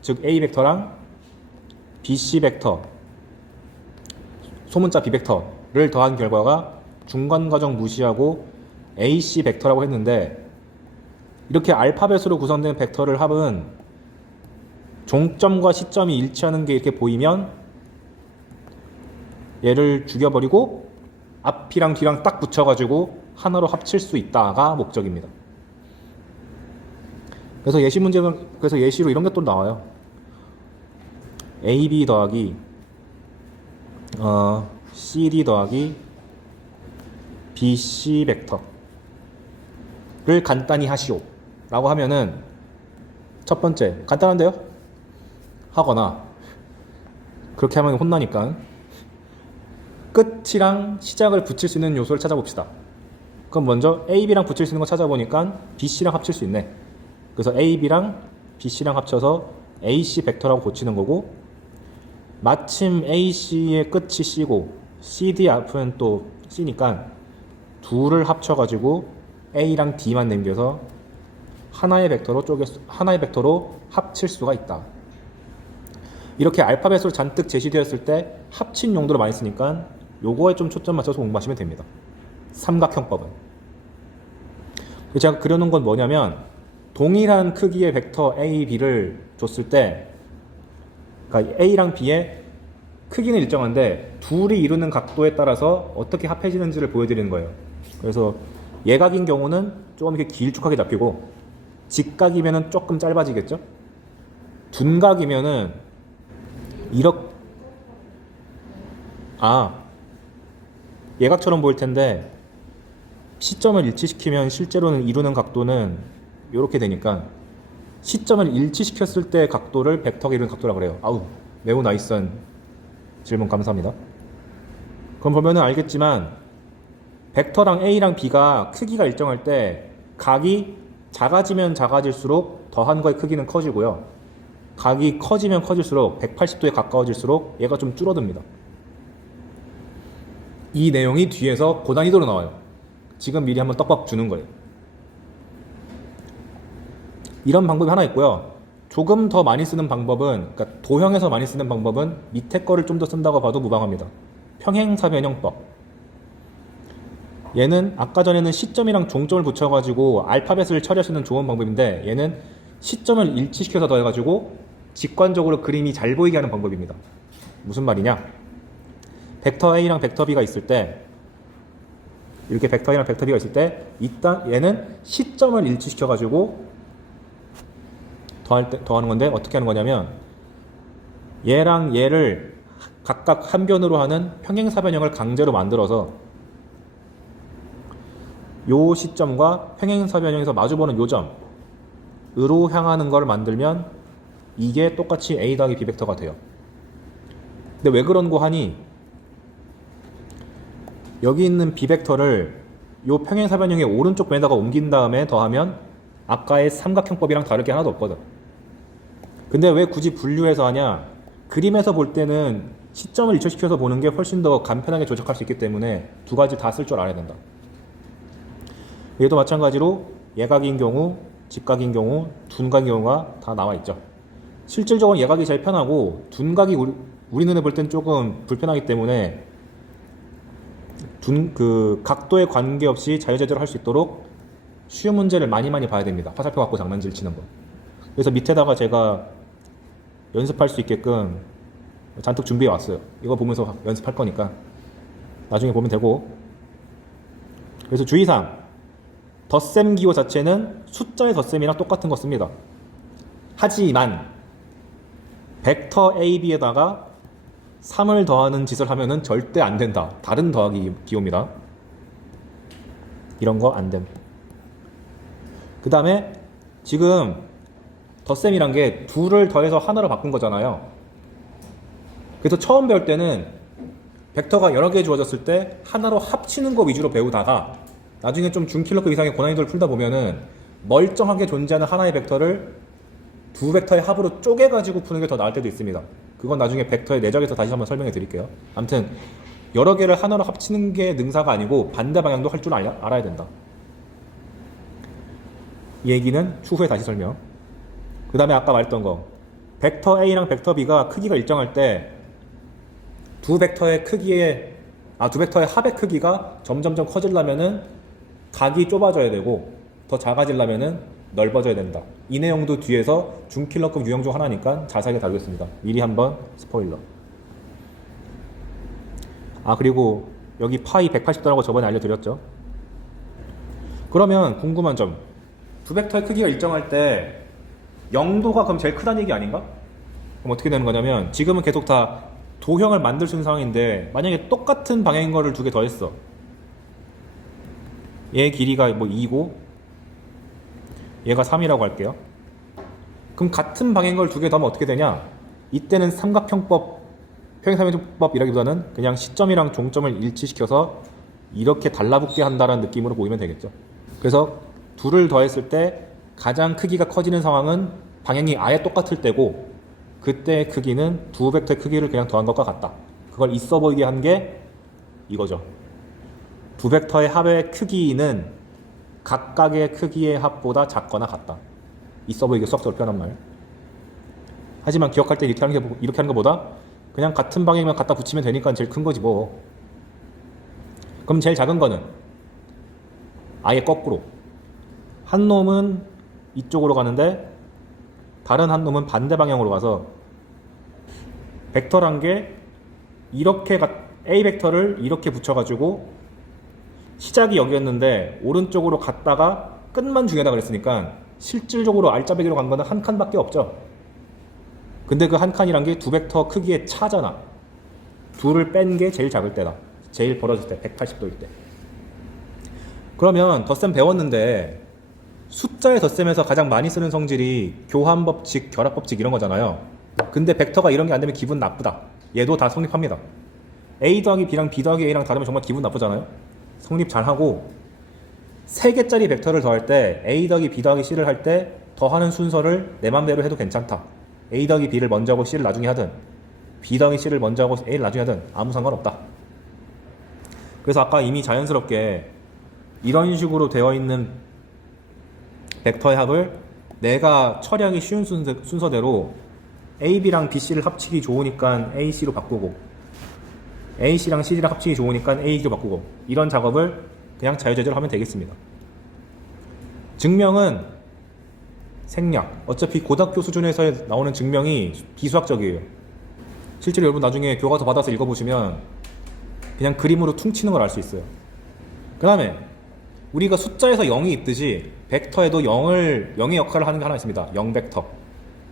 즉 A 벡터랑 BC 벡터 소문자 B 벡터를 더한 결과가 중간 과정 무시하고 AC 벡터라고 했는데 이렇게 알파벳으로 구성된 벡터를 합은 종점과 시점이 일치하는 게 이렇게 보이면 얘를 죽여버리고 앞이랑 뒤랑 딱 붙여가지고 하나로 합칠 수 있다가 목적입니다. 그래서 예시 문제는 그래서 예시로 이런 게 또 나와요. AB 더하기 CD 더하기 BC 벡터를 간단히 하시오 라고 하면은 첫 번째 간단한데요? 하거나 그렇게 하면 혼나니까 끝이랑 시작을 붙일 수 있는 요소를 찾아봅시다. 그럼 먼저 AB랑 붙일 수 있는 거 찾아보니까 BC랑 합칠 수 있네. 그래서 AB랑 BC랑 합쳐서 AC 벡터라고 고치는 거고 마침 AC의 끝이 C고 CD 앞은 또 C니까 둘을 합쳐가지고 A랑 D만 남겨서 하나의 벡터로 합칠 수가 있다. 이렇게 알파벳으로 잔뜩 제시되었을 때 합친 용도로 많이 쓰니까 요거에 좀 초점 맞춰서 공부하시면 됩니다. 삼각형법은. 제가 그려놓은 건 뭐냐면 동일한 크기의 벡터 A, B를 줬을 때 그러니까 A랑 B의 크기는 일정한데 둘이 이루는 각도에 따라서 어떻게 합해지는지를 보여드리는 거예요. 그래서 예각인 경우는 조금 이렇게 길쭉하게 잡히고 직각이면은 조금 짧아지겠죠? 둔각이면은 이렇게 예각처럼 보일 텐데 시점을 일치시키면 실제로는 이루는 각도는 이렇게 되니까 시점을 일치시켰을 때 각도를 벡터가 이루는 각도라고 그래요. 아우 매우 나이스한 질문 감사합니다. 그럼 보면은 알겠지만 벡터랑 A랑 B가 크기가 일정할 때 각이 작아지면 작아질수록 더한 거의 크기는 커지고요. 각이 커지면 커질수록 180도에 가까워질수록 얘가 좀 줄어듭니다. 이 내용이 뒤에서 고난이도로 나와요. 지금 미리 한번 떡밥 주는 거예요. 이런 방법이 하나 있고요. 조금 더 많이 쓰는 방법은, 그러니까 도형에서 많이 쓰는 방법은 밑에 거를 좀 더 쓴다고 봐도 무방합니다. 평행사변형법. 얘는 아까 전에는 시점이랑 종점을 붙여가지고 알파벳을 처리할 수 있는 좋은 방법인데 얘는 시점을 일치시켜서 더해가지고 직관적으로 그림이 잘 보이게 하는 방법입니다. 무슨 말이냐? 벡터 A랑 벡터 B가 있을 때 이렇게 벡터 A랑 벡터 B가 있을 때 일단 얘는 시점을 일치시켜가지고 더하는 건데 어떻게 하는 거냐면 얘랑 얘를 각각 한 변으로 하는 평행사변형을 강제로 만들어서 요 시점과 평행사변형에서 마주보는 요 점으로 향하는 걸 만들면 이게 똑같이 A 더하기 B 벡터가 돼요. 근데 왜 그런 거 하니 여기 있는 B 벡터를 요 평행사변형의 오른쪽 변에다가 옮긴 다음에 더하면 아까의 삼각형법이랑 다를 게 하나도 없거든. 근데 왜 굳이 분류해서 하냐? 그림에서 볼 때는 시점을 일치시켜서 보는 게 훨씬 더 간편하게 조작할 수 있기 때문에 두 가지 다 쓸 줄 알아야 된다. 얘도 마찬가지로 예각인 경우, 직각인 경우, 둔각인 경우가 다 나와 있죠. 실질적으로 예각이 제일 편하고 둔각이 우리 눈에 볼 땐 조금 불편하기 때문에 그 각도에 관계없이 자유자재로 할 수 있도록 쉬운 문제를 많이 봐야 됩니다. 화살표 갖고 장난질 치는 거. 그래서 밑에다가 제가 연습할 수 있게끔 잔뜩 준비해 왔어요. 이거 보면서 연습할 거니까 나중에 보면 되고. 그래서 주의사항, 덧셈 기호 자체는 숫자의 덧셈이랑 똑같은 거 씁니다. 하지만 벡터 AB에다가 3을 더하는 짓을 하면은 절대 안 된다. 다른 더하기 기호입니다. 이런 거 안 됨. 그 다음에 지금 덧셈이란 게 둘을 더해서 하나로 바꾼 거잖아요. 그래서 처음 배울 때는 벡터가 여러 개 주어졌을 때 하나로 합치는 거 위주로 배우다가 나중에 좀 중킬러급 이상의 고난이도를 풀다 보면은 멀쩡하게 존재하는 하나의 벡터를 두 벡터의 합으로 쪼개가지고 푸는 게 더 나을 때도 있습니다. 그건 나중에 벡터의 내적에서 다시 한번 설명해 드릴게요. 아무튼 여러 개를 하나로 합치는 게 능사가 아니고 반대 방향도 할 줄 알아야 된다. 이 얘기는 추후에 다시 설명. 그 다음에 아까 말했던 거, 벡터 A랑 벡터 B가 크기가 일정할 때 두 벡터의 합의 크기가 점점점 커지려면은 각이 좁아져야 되고 더 작아지려면은 넓어져야 된다. 이 내용도 뒤에서 중킬러급 유형 중 하나니까 자세하게 다루겠습니다. 미리 한번 스포일러. 그리고 여기 파이 180도라고 저번에 알려드렸죠. 그러면 궁금한 점, 두 벡터의 크기가 일정할 때 0도가 그럼 제일 크다는 얘기 아닌가? 그럼 어떻게 되는 거냐면 지금은 계속 다 도형을 만들 수 있는 상황인데 만약에 똑같은 방향인 거를 두 개 더했어. 얘 길이가 뭐 2고 얘가 3이라고 할게요. 그럼 같은 방향인 걸 두 개 더하면 어떻게 되냐? 이때는 삼각형법, 평행삼각형법이라기보다는 그냥 시점이랑 종점을 일치시켜서 이렇게 달라붙게 한다는 느낌으로 보이면 되겠죠. 그래서 둘을 더했을 때 가장 크기가 커지는 상황은 방향이 아예 똑같을 때고 그때의 크기는 두 벡터의 크기를 그냥 더한 것과 같다. 그걸 있어 보이게 한 게 이거죠. 두 벡터의 합의 크기는 각각의 크기의 합보다 작거나 같다. 있어 보이게 수학적으로 표현한 말. 하지만 기억할 때 이렇게 하는 것보다 그냥 같은 방향이면 갖다 붙이면 되니까 제일 큰 거지 뭐. 그럼 제일 작은 거는 아예 거꾸로. 한 놈은 이쪽으로 가는데 다른 한 놈은 반대 방향으로 가서 벡터란 게 이렇게 A 벡터를 이렇게 붙여가지고 시작이 여기였는데 오른쪽으로 갔다가 끝만 중요하다 그랬으니까 실질적으로 알짜배기로 간 거는 한 칸밖에 없죠. 근데 그 한 칸이란 게 두 벡터 크기의 차잖아. 둘을 뺀 게 제일 작을 때다. 제일 벌어질 때, 180도일 때. 그러면 덧셈 배웠는데 숫자의 덧셈에서 가장 많이 쓰는 성질이 교환법칙, 결합법칙 이런 거잖아요. 근데 벡터가 이런 게 안 되면 기분 나쁘다. 얘도 다 성립합니다. A 더하기 B랑 B 더하기 A랑 다르면 정말 기분 나쁘잖아요. 성립 잘하고 3개짜리 벡터를 더할 때 A 더하기 B 더하기 C를 할 때 더하는 순서를 내 맘대로 해도 괜찮다. A 더하기 B를 먼저 하고 C를 나중에 하든 B 더하기 C를 먼저 하고 A를 나중에 하든 아무 상관없다. 그래서 아까 이미 자연스럽게 이런 식으로 되어 있는 벡터의 합을 내가 처리하기 쉬운 순서대로 AB랑 BC를 합치기 좋으니까 AC로 바꾸고 AC랑 CD랑 합치기 좋으니까 AD로 바꾸고 이런 작업을 그냥 자유자재로 하면 되겠습니다. 증명은 생략. 어차피 고등학교 수준에서 나오는 증명이 비수학적이에요. 실제로 여러분 나중에 교과서 받아서 읽어보시면 그냥 그림으로 퉁치는 걸 알 수 있어요. 그 다음에 우리가 숫자에서 0이 있듯이 벡터에도 0의 역할을 하는 게 하나 있습니다. 0벡터.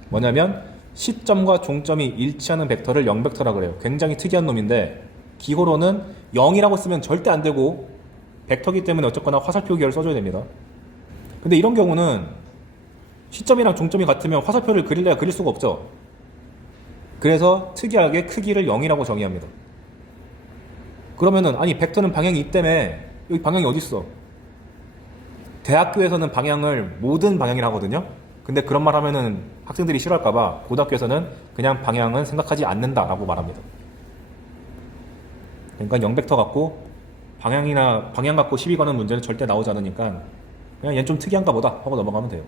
뭐냐면 시점과 종점이 일치하는 벡터를 0벡터라고 그래요. 굉장히 특이한 놈인데 기호로는 0이라고 쓰면 절대 안 되고 벡터기 때문에 어쨌거나 화살표 기호를 써줘야 됩니다. 근데 이런 경우는 시점이랑 종점이 같으면 화살표를 그릴래야 그릴 수가 없죠. 그래서 특이하게 크기를 0이라고 정의합니다. 그러면은 아니 벡터는 방향이 있다며 여기 방향이 어디 있어? 대학교에서는 방향을 모든 방향이라 하거든요. 근데 그런 말 하면은 학생들이 싫어할까봐 고등학교에서는 그냥 방향은 생각하지 않는다라고 말합니다. 그러니까 0벡터 갖고 방향 갖고 시비 거는 문제는 절대 나오지 않으니까 그냥 얘는 좀 특이한가 보다 하고 넘어가면 돼요.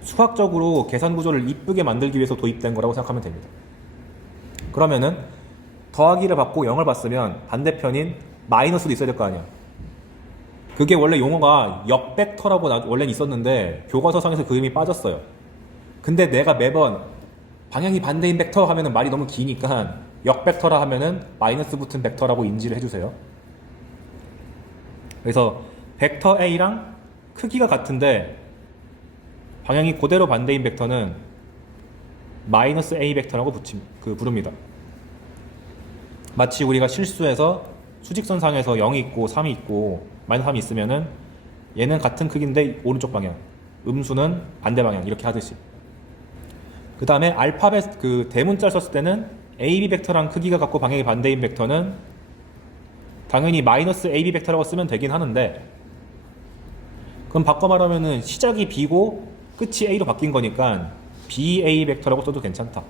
수학적으로 계산 구조를 이쁘게 만들기 위해서 도입된 거라고 생각하면 됩니다. 그러면은 더하기를 받고 0을 받으면 반대편인 마이너스도 있어야 될 거 아니야. 그게 원래 용어가 역벡터라고 원래는 있었는데 교과서상에서 그 의미 빠졌어요. 근데 내가 매번 방향이 반대인 벡터 하면은 말이 너무 기니까 역벡터라 하면은 마이너스 붙은 벡터라고 인지를 해주세요. 그래서 벡터 A랑 크기가 같은데 방향이 그대로 반대인 벡터는 마이너스 A 벡터라고 부릅니다. 마치 우리가 실수해서 수직선상에서 0이 있고 3이 있고 마이너스 3이 있으면은 얘는 같은 크기인데 오른쪽 방향, 음수는 반대 방향 이렇게 하듯이. 그 다음에 알파벳 그 대문자를 썼을 때는 AB 벡터랑 크기가 같고 방향이 반대인 벡터는 당연히 마이너스 AB 벡터라고 쓰면 되긴 하는데, 그럼 바꿔 말하면은 시작이 B고 끝이 A로 바뀐 거니까 BA 벡터라고 써도 괜찮다.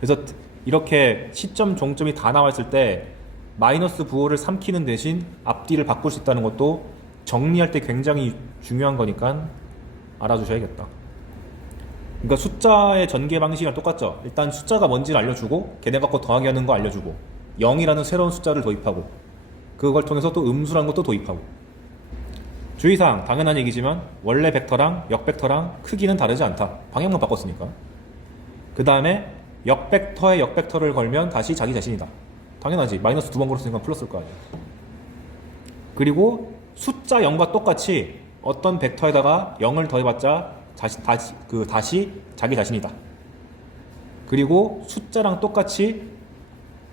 그래서 이렇게 시점, 종점이 다 나와있을 때 마이너스 부호를 삼키는 대신 앞뒤를 바꿀 수 있다는 것도 정리할 때 굉장히 중요한 거니까 알아주셔야겠다. 그러니까 숫자의 전개 방식이랑 똑같죠. 일단 숫자가 뭔지를 알려주고 걔네 갖고 더하기 하는 거 알려주고 0이라는 새로운 숫자를 도입하고 그걸 통해서 또 음수라는 것도 도입하고. 주의사항, 당연한 얘기지만 원래 벡터랑 역벡터랑 크기는 다르지 않다. 방향만 바꿨으니까. 그 다음에 역벡터에 역벡터를 걸면 다시 자기 자신이다. 당연하지. 마이너스 2번 걸었으니까 플러스일 거 아니야. 그리고 숫자 0과 똑같이 어떤 벡터에다가 0을 더해봤자 다시 자기 자신이다. 그리고 숫자랑 똑같이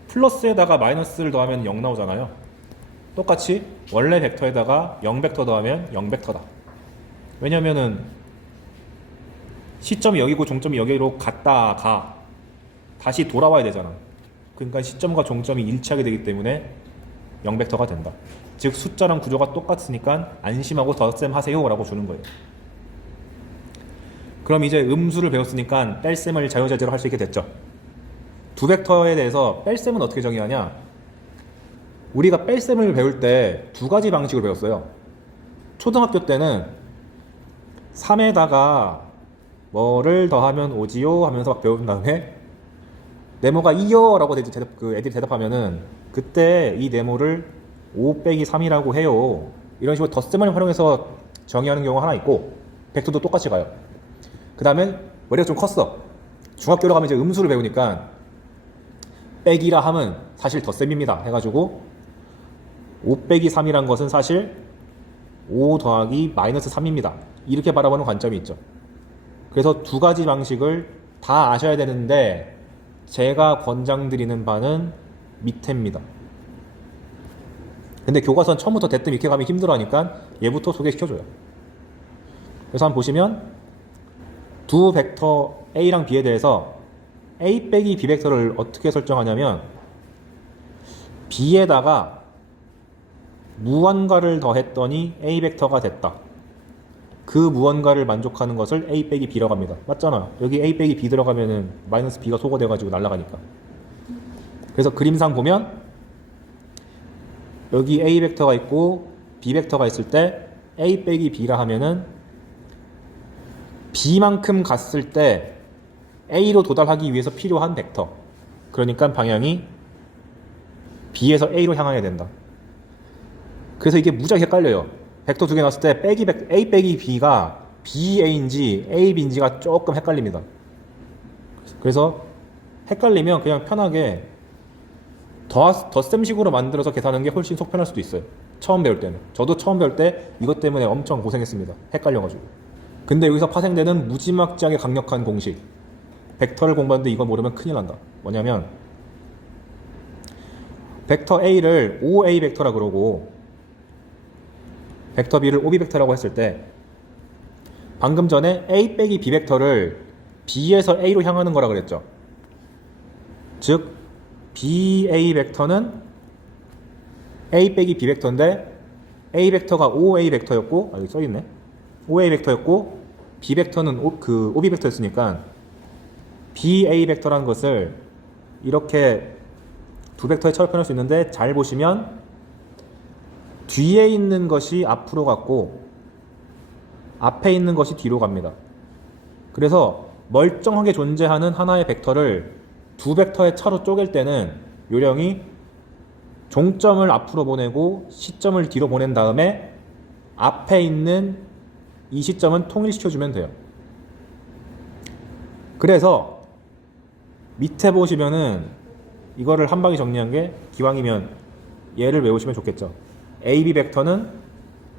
플러스에다가 마이너스를 더하면 0 나오잖아요. 똑같이 원래 벡터에다가 0벡터 더하면 0벡터다. 왜냐면은 시점이 여기고 종점이 여기로 갔다가 다시 돌아와야 되잖아. 그러니까 시점과 종점이 일치하게 되기 때문에 0벡터가 된다. 즉 숫자랑 구조가 똑같으니까 안심하고 덧셈 하세요 라고 주는 거예요. 그럼 이제 음수를 배웠으니까 뺄셈을 자유자재로 할 수 있게 됐죠. 두 벡터에 대해서 뺄셈은 어떻게 정의하냐? 우리가 뺄셈을 배울 때 두 가지 방식으로 배웠어요. 초등학교 때는 3에다가 뭐를 더하면 오지요 하면서 막 배운 다음에 네모가 2요 라고 애들이 대답하면은 그때 이 네모를 5 빼기 3이라고 해요. 이런 식으로 덧셈을 활용해서 정의하는 경우가 하나 있고, 벡터도 똑같이 가요. 그 다음에 머리가 좀 컸어. 중학교로 가면 이제 음수를 배우니까 빼기라 함은 사실 덧셈입니다 해가지고 5 빼기 3이란 것은 사실 5 더하기 마이너스 3입니다. 이렇게 바라보는 관점이 있죠. 그래서 두 가지 방식을 다 아셔야 되는데 제가 권장드리는 바는 밑에입니다. 근데 교과서는 처음부터 대뜸 이렇게 가면 힘들어하니까 얘부터 소개시켜줘요. 그래서 한번 보시면 두 벡터 A랑 B에 대해서 A 빼기 B 벡터를 어떻게 설정하냐면 B에다가 무언가를 더했더니 A 벡터가 됐다. 그 무언가를 만족하는 것을 A 빼기 B라고 합니다. 맞잖아. 여기 A 빼기 B 들어가면은 마이너스 B가 소거돼가지고 날아가니까. 그래서 그림상 보면 여기 A 벡터가 있고 B 벡터가 있을 때 A 빼기 B라 하면은 B만큼 갔을 때 A로 도달하기 위해서 필요한 벡터. 그러니까 방향이 B에서 A로 향하게 된다. 그래서 이게 무지하게 헷갈려요. 벡터 두 개 나왔을 때 A 빼기 B가 BA인지 AB인지가 조금 헷갈립니다. 그래서 헷갈리면 그냥 편하게 덧셈식으로 만들어서 계산하는 게 훨씬 속 편할 수도 있어요. 처음 배울 때는. 저도 처음 배울 때 이것 때문에 엄청 고생했습니다. 헷갈려가지고. 근데 여기서 파생되는 무지막지하게 강력한 공식. 벡터를 공부하는데 이거 모르면 큰일 난다. 뭐냐면 벡터 A를 OA 벡터라 그러고 벡터 B를 OB 벡터라고 했을 때 방금 전에 A 빼기 B 벡터를 B에서 A로 향하는 거라 그랬죠. 즉 BA 벡터는 A 빼기 B 벡터인데 A 벡터가 OA 벡터였고 여기 써있네. OA 벡터였고 B 벡터는 OB 벡터였으니까 BA 벡터라는 것을 이렇게 두 벡터에 처리 표현할 수 있는데 잘 보시면 뒤에 있는 것이 앞으로 갔고 앞에 있는 것이 뒤로 갑니다. 그래서 멀쩡하게 존재하는 하나의 벡터를 두 벡터의 차로 쪼갤 때는 요령이 종점을 앞으로 보내고 시점을 뒤로 보낸 다음에 앞에 있는 이 시점은 통일시켜주면 돼요. 그래서 밑에 보시면은 이거를 한 방에 정리한 게 기왕이면 얘를 외우시면 좋겠죠. AB 벡터는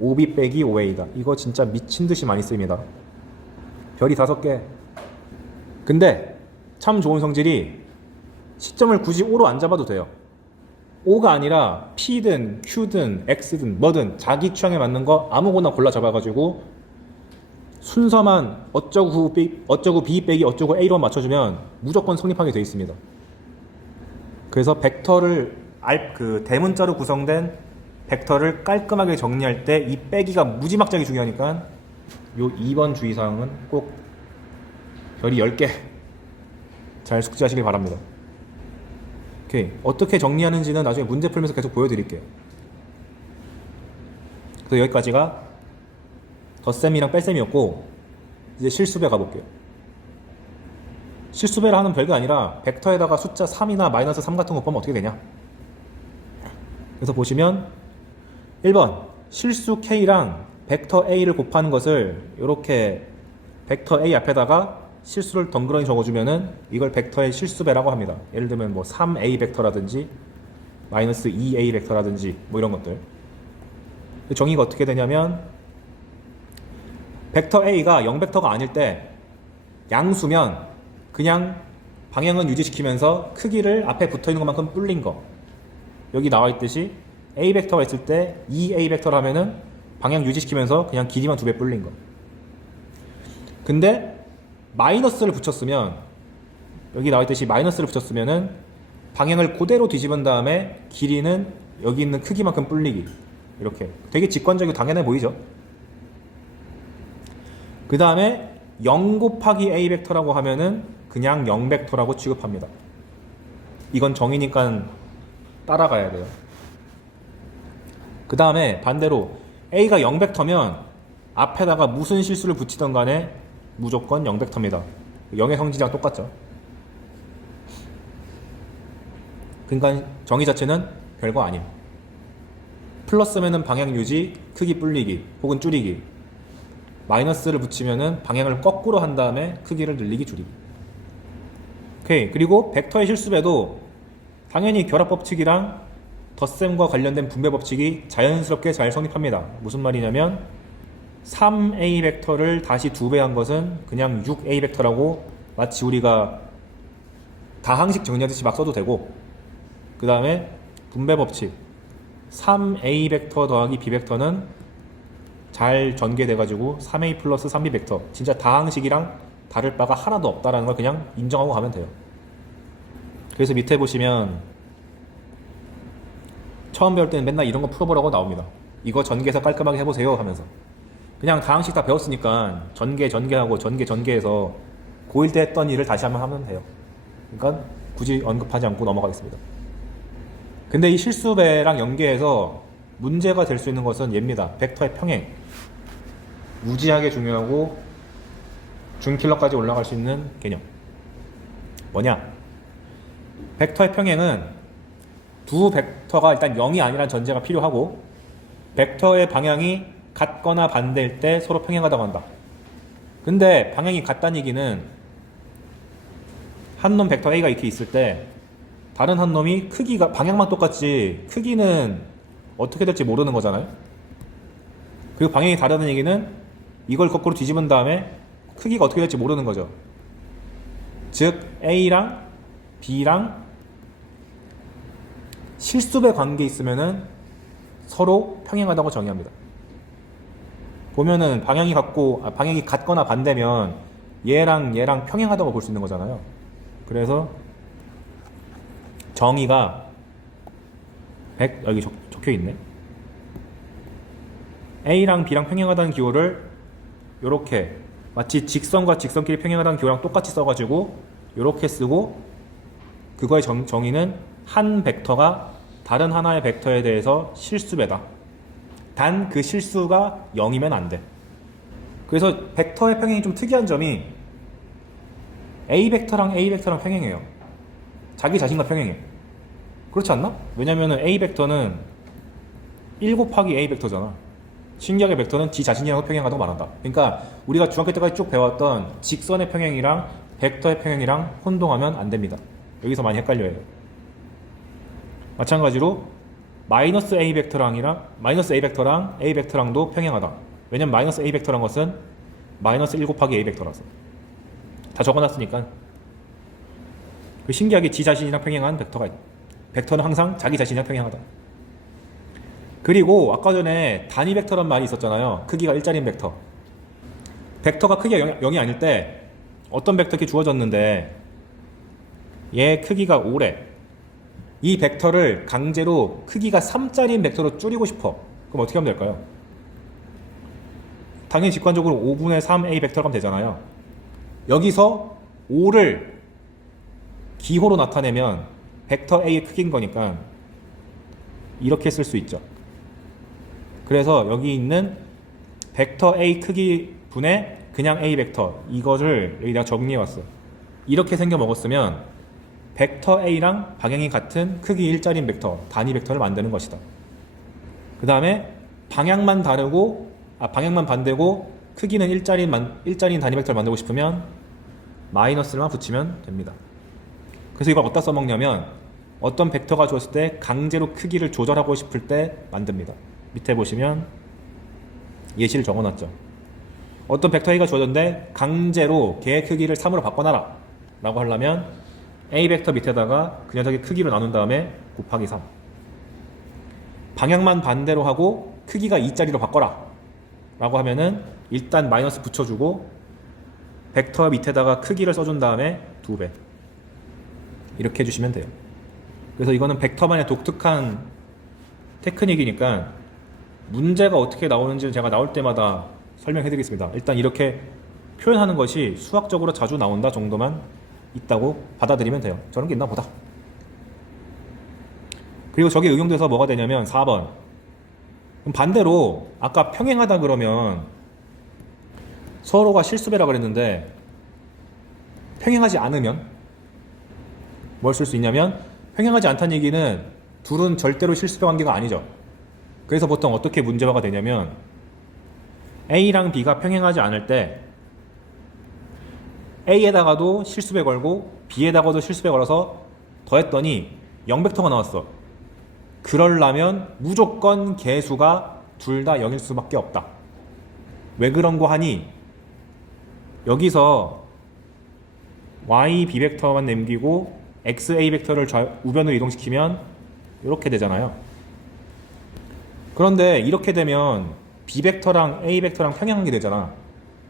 OB 빼기 OA다. 이거 진짜 미친듯이 많이 쓰입니다. 별이 5개. 근데 참 좋은 성질이 시점을 굳이 O로 안 잡아도 돼요. O가 아니라 P든 Q든 X든 뭐든 자기 취향에 맞는 거 아무거나 골라 잡아가지고 순서만 어쩌고 B 빼기 어쩌고 A로 맞춰주면 무조건 성립하게 되어 있습니다. 그래서 벡터를 그 대문자로 구성된 벡터를 깔끔하게 정리할 때 이 빼기가 무지막지하게 중요하니까 요 2번 주의사항은 꼭 별이 10개 잘 숙지하시길 바랍니다. 오케이. 어떻게 정리하는지는 나중에 문제 풀면서 계속 보여드릴게요. 그래서 여기까지가 덧셈이랑 뺄셈이었고 이제 실수배 가볼게요. 실수배를 하는 별게 아니라 벡터에다가 숫자 3이나 마이너스 3 같은 거 보면 어떻게 되냐. 그래서 보시면 1번 실수 K랑 벡터 A를 곱하는 것을 이렇게 벡터 A 앞에다가 실수를 덩그러니 적어주면은 이걸 벡터의 실수배라고 합니다. 예를 들면 뭐 3A 벡터라든지 마이너스 2A 벡터라든지 뭐 이런 것들. 정의가 어떻게 되냐면 벡터 A가 0벡터가 아닐 때 양수면 그냥 방향은 유지시키면서 크기를 앞에 붙어있는 것만큼 불린 거. 여기 나와 있듯이 A 벡터가 있을 때 2A 벡터라면은 방향 유지시키면서 그냥 길이만 2배 불린 거. 근데 마이너스를 붙였으면 여기 나와 있듯이 마이너스를 붙였으면은 방향을 그대로 뒤집은 다음에 길이는 여기 있는 크기만큼 불리기. 이렇게 되게 직관적이고 당연해 보이죠. 그 다음에 0 곱하기 A 벡터라고 하면은 그냥 0 벡터라고 취급합니다. 이건 정의니까 따라가야 돼요. 그 다음에 반대로 A가 0 벡터면 앞에다가 무슨 실수를 붙이던 간에 무조건 0 벡터입니다. 0의 성질이랑 똑같죠. 그러니까 정의 자체는 별거 아님. 플러스면은 방향 유지, 크기 불리기 혹은 줄이기. 마이너스를 붙이면은 방향을 거꾸로 한 다음에 크기를 늘리기 줄이기. 오케이. 그리고 벡터의 실수배도 당연히 결합 법칙이랑 덧셈과 관련된 분배 법칙이 자연스럽게 잘 성립합니다. 무슨 말이냐면 3A 벡터를 다시 2배한 것은 그냥 6A 벡터라고 마치 우리가 다항식 정리하듯이 막 써도 되고, 그 다음에 분배 법칙 3A 벡터 더하기 B 벡터는 잘 전개돼가지고 3A 플러스 3B 벡터 진짜 다항식이랑 다를 바가 하나도 없다라는 걸 그냥 인정하고 가면 돼요. 그래서 밑에 보시면 처음 배울 때는 맨날 이런 거 풀어보라고 나옵니다. 이거 전개해서 깔끔하게 해보세요 하면서 그냥 다항식 다 배웠으니까 전개하고 전개해서 고1 때 했던 일을 다시 한번 하면 돼요. 그러니까 굳이 언급하지 않고 넘어가겠습니다. 근데 이 실수배랑 연계해서 문제가 될 수 있는 것은 얘입니다. 벡터의 평행. 무지하게 중요하고 준킬러까지 올라갈 수 있는 개념. 뭐냐? 벡터의 평행은 두 벡터가 일단 0이 아니라는 전제가 필요하고 벡터의 방향이 같거나 반대일 때 서로 평행하다고 한다. 근데 방향이 같다는 얘기는 한 놈 벡터 A가 이렇게 있을 때 다른 한 놈이 크기가 방향만 똑같지 크기는 어떻게 될지 모르는 거잖아요. 그리고 방향이 다르다는 얘기는 이걸 거꾸로 뒤집은 다음에 크기가 어떻게 될지 모르는 거죠. 즉 A랑 B랑 실수배 관계 있으면은 서로 평행하다고 정의합니다. 보면은 방향이 같거나 반대면 얘랑 평행하다고 볼 수 있는 거잖아요. 그래서 정의가 여기 적혀 있네. A랑 B랑 평행하다는 기호를 요렇게 마치 직선과 직선끼리 평행하다는 기호랑 똑같이 써가지고 요렇게 쓰고, 그거의 정의는 한 벡터가 다른 하나의 벡터에 대해서 실수배다. 단 그 실수가 0이면 안 돼. 그래서 벡터의 평행이 좀 특이한 점이 A 벡터랑 평행해요. 자기 자신과 평행해. 그렇지 않나? 왜냐면은 A 벡터는 1 곱하기 A 벡터잖아. 신기하게 벡터는 지 자신이랑 평행하다고 말한다. 그러니까 우리가 중학교 때까지 쭉 배웠던 직선의 평행이랑 벡터의 평행이랑 혼동하면 안 됩니다. 여기서 많이 헷갈려요. 마찬가지로 마이너스 A 벡터랑 A 벡터랑도 평행하다. 왜냐면 마이너스 A 벡터란 것은 마이너스 1 곱하기 A 벡터라서. 다 적어놨으니까. 그 신기하게 지 자신이랑 평행한 벡터가 있다. 벡터는 항상 자기 자신이랑 평행하다. 그리고 아까 전에 단위 벡터란 말이 있었잖아요. 크기가 일자리인 벡터. 벡터가 크기가 0이 아닐 때 어떤 벡터 이렇게 주어졌는데 얘 크기가 5래. 이 벡터를 강제로 크기가 3짜리인 벡터로 줄이고 싶어. 그럼 어떻게 하면 될까요? 당연히 직관적으로 5분의 3a 벡터가 하면 되잖아요. 여기서 5를 기호로 나타내면 벡터 a의 크기인 거니까 이렇게 쓸 수 있죠. 그래서 여기 있는 벡터 a 크기 분의 그냥 a 벡터 이것을 여기다가 정리해 왔어요. 이렇게 생겨 먹었으면 벡터 a랑 방향이 같은 크기 일자리인 벡터 단위 벡터를 만드는 것이다. 그 다음에 방향만 반대고 크기는 일자리인 단위 벡터를 만들고 싶으면 마이너스만 붙이면 됩니다. 그래서 이걸 어디다 써먹냐면 어떤 벡터가 주었을 때 강제로 크기를 조절하고 싶을 때 만듭니다. 밑에 보시면 예시를 적어놨죠. 어떤 벡터 A가 주어졌는데 강제로 걔의 크기를 3으로 바꿔놔라 라고 하려면 A 벡터 밑에다가 그 녀석의 크기로 나눈 다음에 곱하기 3. 방향만 반대로 하고 크기가 2짜리로 바꿔라 라고 하면은 일단 마이너스 붙여주고 벡터 밑에다가 크기를 써준 다음에 2배 이렇게 해주시면 돼요. 그래서 이거는 벡터만의 독특한 테크닉이니까 문제가 어떻게 나오는지는 제가 나올 때마다 설명해 드리겠습니다. 일단 이렇게 표현하는 것이 수학적으로 자주 나온다 정도만 있다고 받아들이면 돼요. 저런 게 있나 보다. 그리고 저게 응용돼서 뭐가 되냐면 4번. 그럼 반대로 아까 평행하다 그러면 서로가 실수배라 그랬는데 평행하지 않으면 뭘 쓸 수 있냐면 평행하지 않다는 얘기는 둘은 절대로 실수배 관계가 아니죠. 그래서 보통 어떻게 문제화가 되냐면 A랑 B가 평행하지 않을 때 A에다가도 실수배 걸고 B에다가도 실수배 걸어서 더했더니 0벡터가 나왔어. 그러려면 무조건 개수가 둘 다 0일 수밖에 없다. 왜 그런 거 하니 여기서 y b 벡터만 남기고 x a 벡터를 우변으로 이동시키면 이렇게 되잖아요. 그런데 이렇게 되면 b 벡터랑 a 벡터랑 평행한 게 되잖아.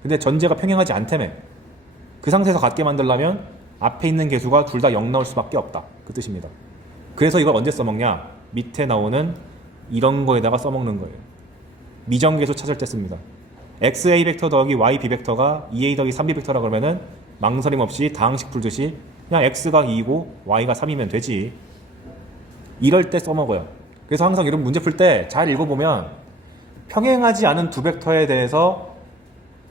근데 전제가 평행하지 않다며. 그 상태에서 같게 만들려면 앞에 있는 개수가 둘 다 0 나올 수밖에 없다. 그 뜻입니다. 그래서 이걸 언제 써먹냐? 밑에 나오는 이런 거에다가 써먹는 거예요. 미정계수 찾을 때 씁니다. xa 벡터 더하기 y b 벡터가 2a 더하기 3b 벡터라 그러면은 망설임 없이 다항식 풀듯이 그냥 x가 2이고 y가 3이면 되지. 이럴 때 써먹어요. 그래서 항상 이런 문제 풀 때 잘 읽어보면 평행하지 않은 두 벡터에 대해서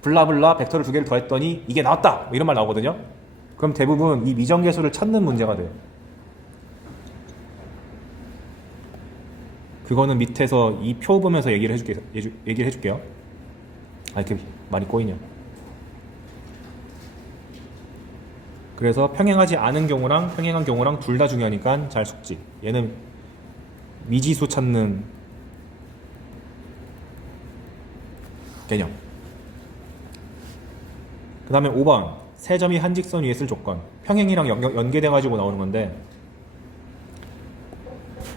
블라블라 벡터를 두 개를 더했더니 이게 나왔다! 뭐 이런 말 나오거든요. 그럼 대부분 이 미정계수를 찾는 문제가 돼요. 그거는 밑에서 이 표 보면서 얘기를 해줄게요. 아, 이렇게 많이 꼬이냐. 그래서 평행하지 않은 경우랑 평행한 경우랑 둘 다 중요하니까 잘 숙지. 얘는 미지수 찾는 개념. 그 다음에 5번 세 점이 한 직선 위에 있을 조건. 평행이랑 연계돼 가지고 나오는 건데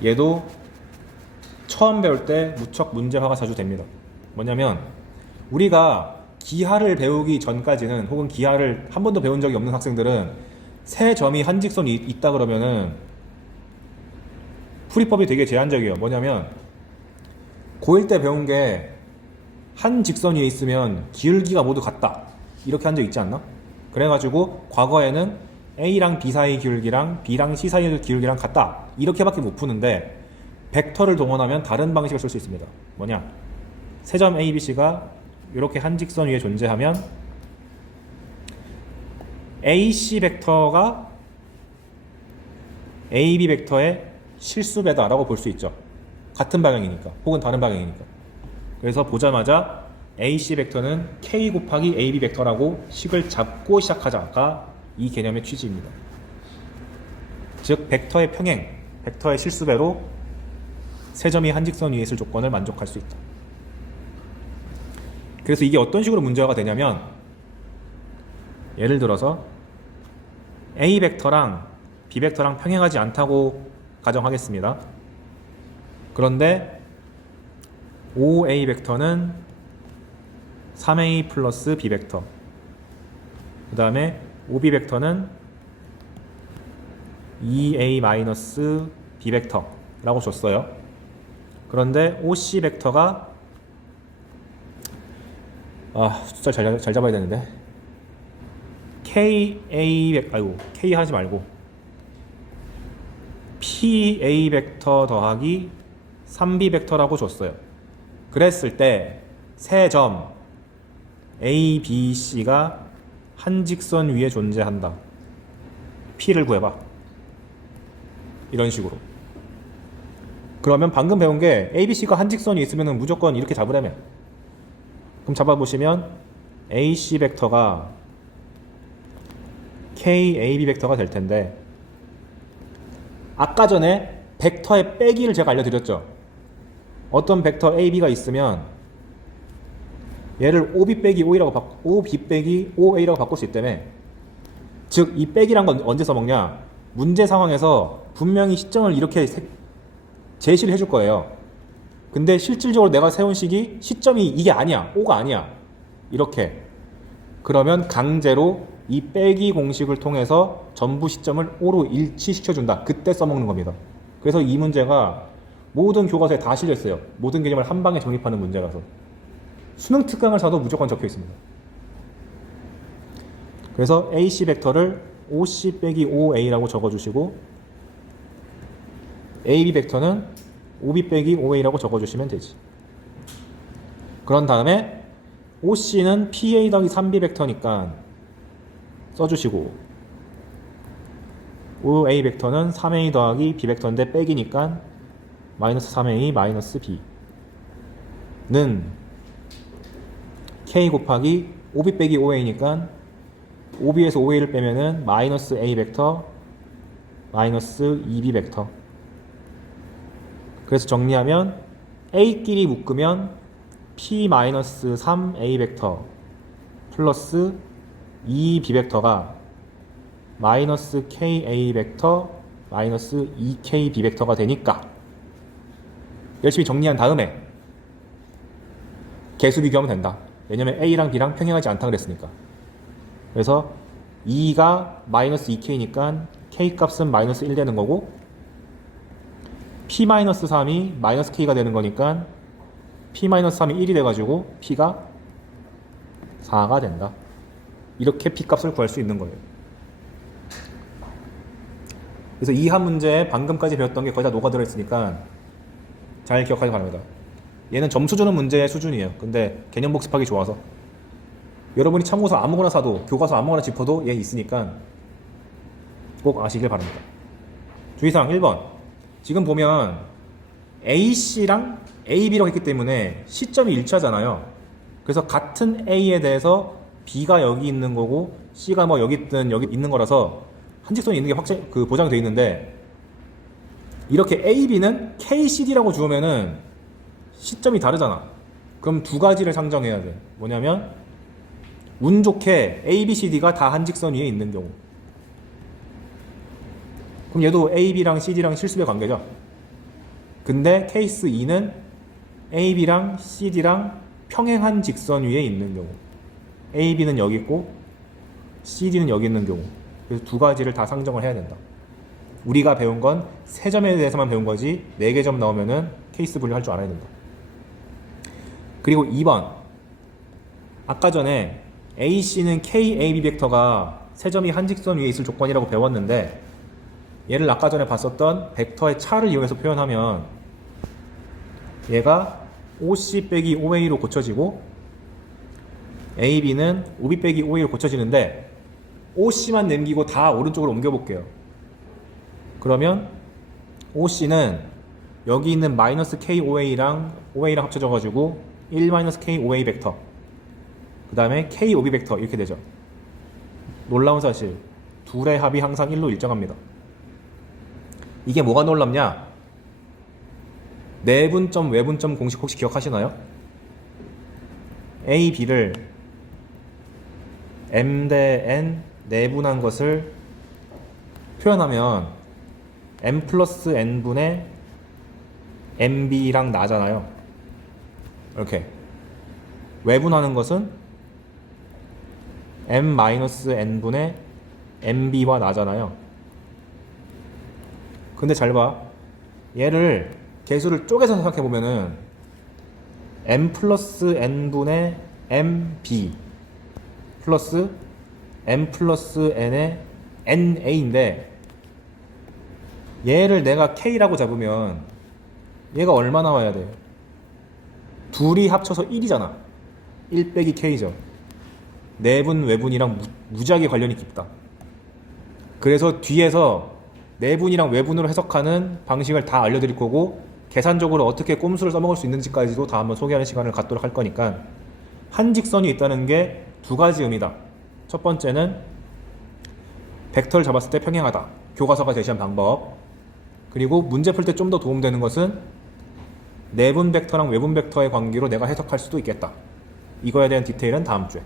얘도 처음 배울 때 무척 문제화가 자주 됩니다. 뭐냐면 우리가 기하를 배우기 전까지는 혹은 기하를 한 번도 배운 적이 없는 학생들은 세 점이 한 직선이 있다 그러면은 풀이법이 되게 제한적이에요. 뭐냐면 고1 때 배운 게 한 직선 위에 있으면 기울기가 모두 같다. 이렇게 한 적 있지 않나? 그래가지고 과거에는 A랑 B 사이 기울기랑 B랑 C 사이 기울기랑 같다. 이렇게밖에 못 푸는데 벡터를 동원하면 다른 방식을 쓸 수 있습니다. 뭐냐? 세 점 A, B, C가 이렇게 한 직선 위에 존재하면 AC 벡터가 AB 벡터의 실수배다라고 볼 수 있죠. 같은 방향이니까 혹은 다른 방향이니까. 그래서 보자마자 AC 벡터는 K 곱하기 AB 벡터라고 식을 잡고 시작하자가 이 개념의 취지입니다. 즉 벡터의 평행, 벡터의 실수배로 세 점이 한 직선 위에 있을 조건을 만족할 수 있다. 그래서 이게 어떤 식으로 문제가 되냐면, 예를 들어서 A 벡터랑 B 벡터랑 평행하지 않다고 가정하겠습니다. 그런데 OA 벡터는 3A 플러스 B 벡터, 그 다음에 OB 벡터는 2A 마이너스 B 벡터라고 줬어요. 그런데 OC 벡터가 숫자 잘 잡아야 되는데 K 하지 말고 PA 벡터 더하기 3B 벡터라고 줬어요. 그랬을 때 세 점 A, B, C가 한 직선 위에 존재한다. P를 구해봐. 이런 식으로. 그러면 방금 배운 게 A, B, C가 한 직선이 있으면 무조건 이렇게 잡으려면, 그럼 잡아보시면 AC 벡터가 KAB 벡터가 될 텐데, 아까 전에 벡터의 빼기를 제가 알려드렸죠. 어떤 벡터 AB가 있으면 얘를 OB 빼기 OB 빼기 OA라고 바꿀 수 있다며. 즉 이 빼기란 건 언제 써먹냐, 문제 상황에서 분명히 시점을 이렇게 제시를 해줄 거예요. 근데 실질적으로 내가 세운 식이 시점이 이게 아니야, O가 아니야, 이렇게. 그러면 강제로 이 빼기 공식을 통해서 전부 시점을 O로 일치시켜준다. 그때 써먹는 겁니다. 그래서 이 문제가 모든 교과서에 다 실려있어요. 모든 개념을 한 방에 정립하는 문제라서. 수능 특강을 사도 무조건 적혀 있습니다. 그래서 AC 벡터를 OC 빼기 OA라고 적어주시고, AB 벡터는 OB 빼기 OA라고 적어주시면 되지. 그런 다음에 OC는 PA 더하기 3B 벡터니까 써주시고, OA 벡터는 3A 더하기 B 벡터인데 빼기니까 마이너스 3A 마이너스 B는 K 곱하기 OB 빼기 OA니까 OB에서 OA를 빼면은 마이너스 A 벡터 마이너스 2B 벡터. 그래서 정리하면 A끼리 묶으면 P 마이너스 3A 벡터 플러스 2B 벡터가 마이너스 KA 벡터 마이너스 2KB 벡터가 되니까, 열심히 정리한 다음에 개수 비교하면 된다. 왜냐면 A랑 B랑 평행하지 않다 그랬으니까. 그래서 2가 마이너스 2K니까 K 값은 마이너스 1 되는 거고, P 마이너스 3이 마이너스 K가 되는 거니까 P 마이너스 3이 1이 돼가지고 P가 4가 된다. 이렇게 P 값을 구할 수 있는 거예요. 그래서 이 한 문제에 방금까지 배웠던 게 거의 다 녹아들어 있으니까 잘 기억하기 바랍니다. 얘는 점수 주는 문제의 수준이에요. 근데 개념 복습하기 좋아서 여러분이 참고서 아무거나 사도, 교과서 아무거나 짚어도 얘 있으니까 꼭 아시길 바랍니다. 주의사항 1번. 지금 보면 AC랑 AB라고 했기 때문에 시점이 일치하잖아요. 그래서 같은 A에 대해서 B가 여기 있는 거고 C가 뭐 여기 있든 여기 있는 거라서 한직선이 있는 게 보장되어 있는데, 이렇게 AB는 KCD라고 주면은 시점이 다르잖아. 그럼 두 가지를 상정해야 돼. 뭐냐면 운 좋게 ABCD가 다 한 직선 위에 있는 경우. 그럼 얘도 AB랑 CD랑 실수배 관계죠. 근데 케이스 2는 AB랑 CD랑 평행한 직선 위에 있는 경우. AB는 여기 있고 CD는 여기 있는 경우. 그래서 두 가지를 다 상정을 해야 된다. 우리가 배운 건 세 점에 대해서만 배운 거지 4개 점 나오면은 케이스 분류할 줄 알아야 된다. 그리고 2번. 아까 전에 AC는 KAB 벡터가 세 점이 한 직선 위에 있을 조건이라고 배웠는데, 얘를 아까 전에 봤었던 벡터의 차를 이용해서 표현하면 얘가 OC 빼기 OA로 고쳐지고 AB는 OB 빼기 OA로 고쳐지는데, OC만 남기고 다 오른쪽으로 옮겨볼게요. 그러면 OC는 여기 있는 마이너스 KOA랑 OA랑 합쳐져가지고 1-k OA 벡터, 그 다음에 k OB 벡터 이렇게 되죠. 놀라운 사실, 둘의 합이 항상 1로 일정합니다. 이게 뭐가 놀랍냐? 내분점 외분점 공식 혹시 기억하시나요? A, B를 M 대 N 내분한 것을 표현하면 M 플러스 N분의 MB랑 나잖아요. 이렇게 외분하는 것은 M 마이너스 N분의 MB와 나잖아요. 근데 잘 봐. 얘를 개수를 쪼개서 생각해보면은 M 플러스 N분의 MB 플러스 M 플러스 N의 NA인데 얘를 내가 K라고 잡으면 얘가 얼마 나와야 돼? 둘이 합쳐서 1이잖아. 1 빼기 K죠. 내분 외분이랑 무지하게 관련이 깊다. 그래서 뒤에서 내분이랑 외분으로 해석하는 방식을 다 알려드릴 거고, 계산적으로 어떻게 꼼수를 써먹을 수 있는지까지도 다 한번 소개하는 시간을 갖도록 할 거니까, 한 직선이 있다는 게 두 가지 의미다. 첫 번째는 벡터를 잡았을 때 평행하다. 교과서가 제시한 방법. 그리고 문제 풀 때 좀 더 도움되는 것은 내분 벡터랑 외분 벡터의 관계로 내가 해석할 수도 있겠다. 이거에 대한 디테일은 다음 주에.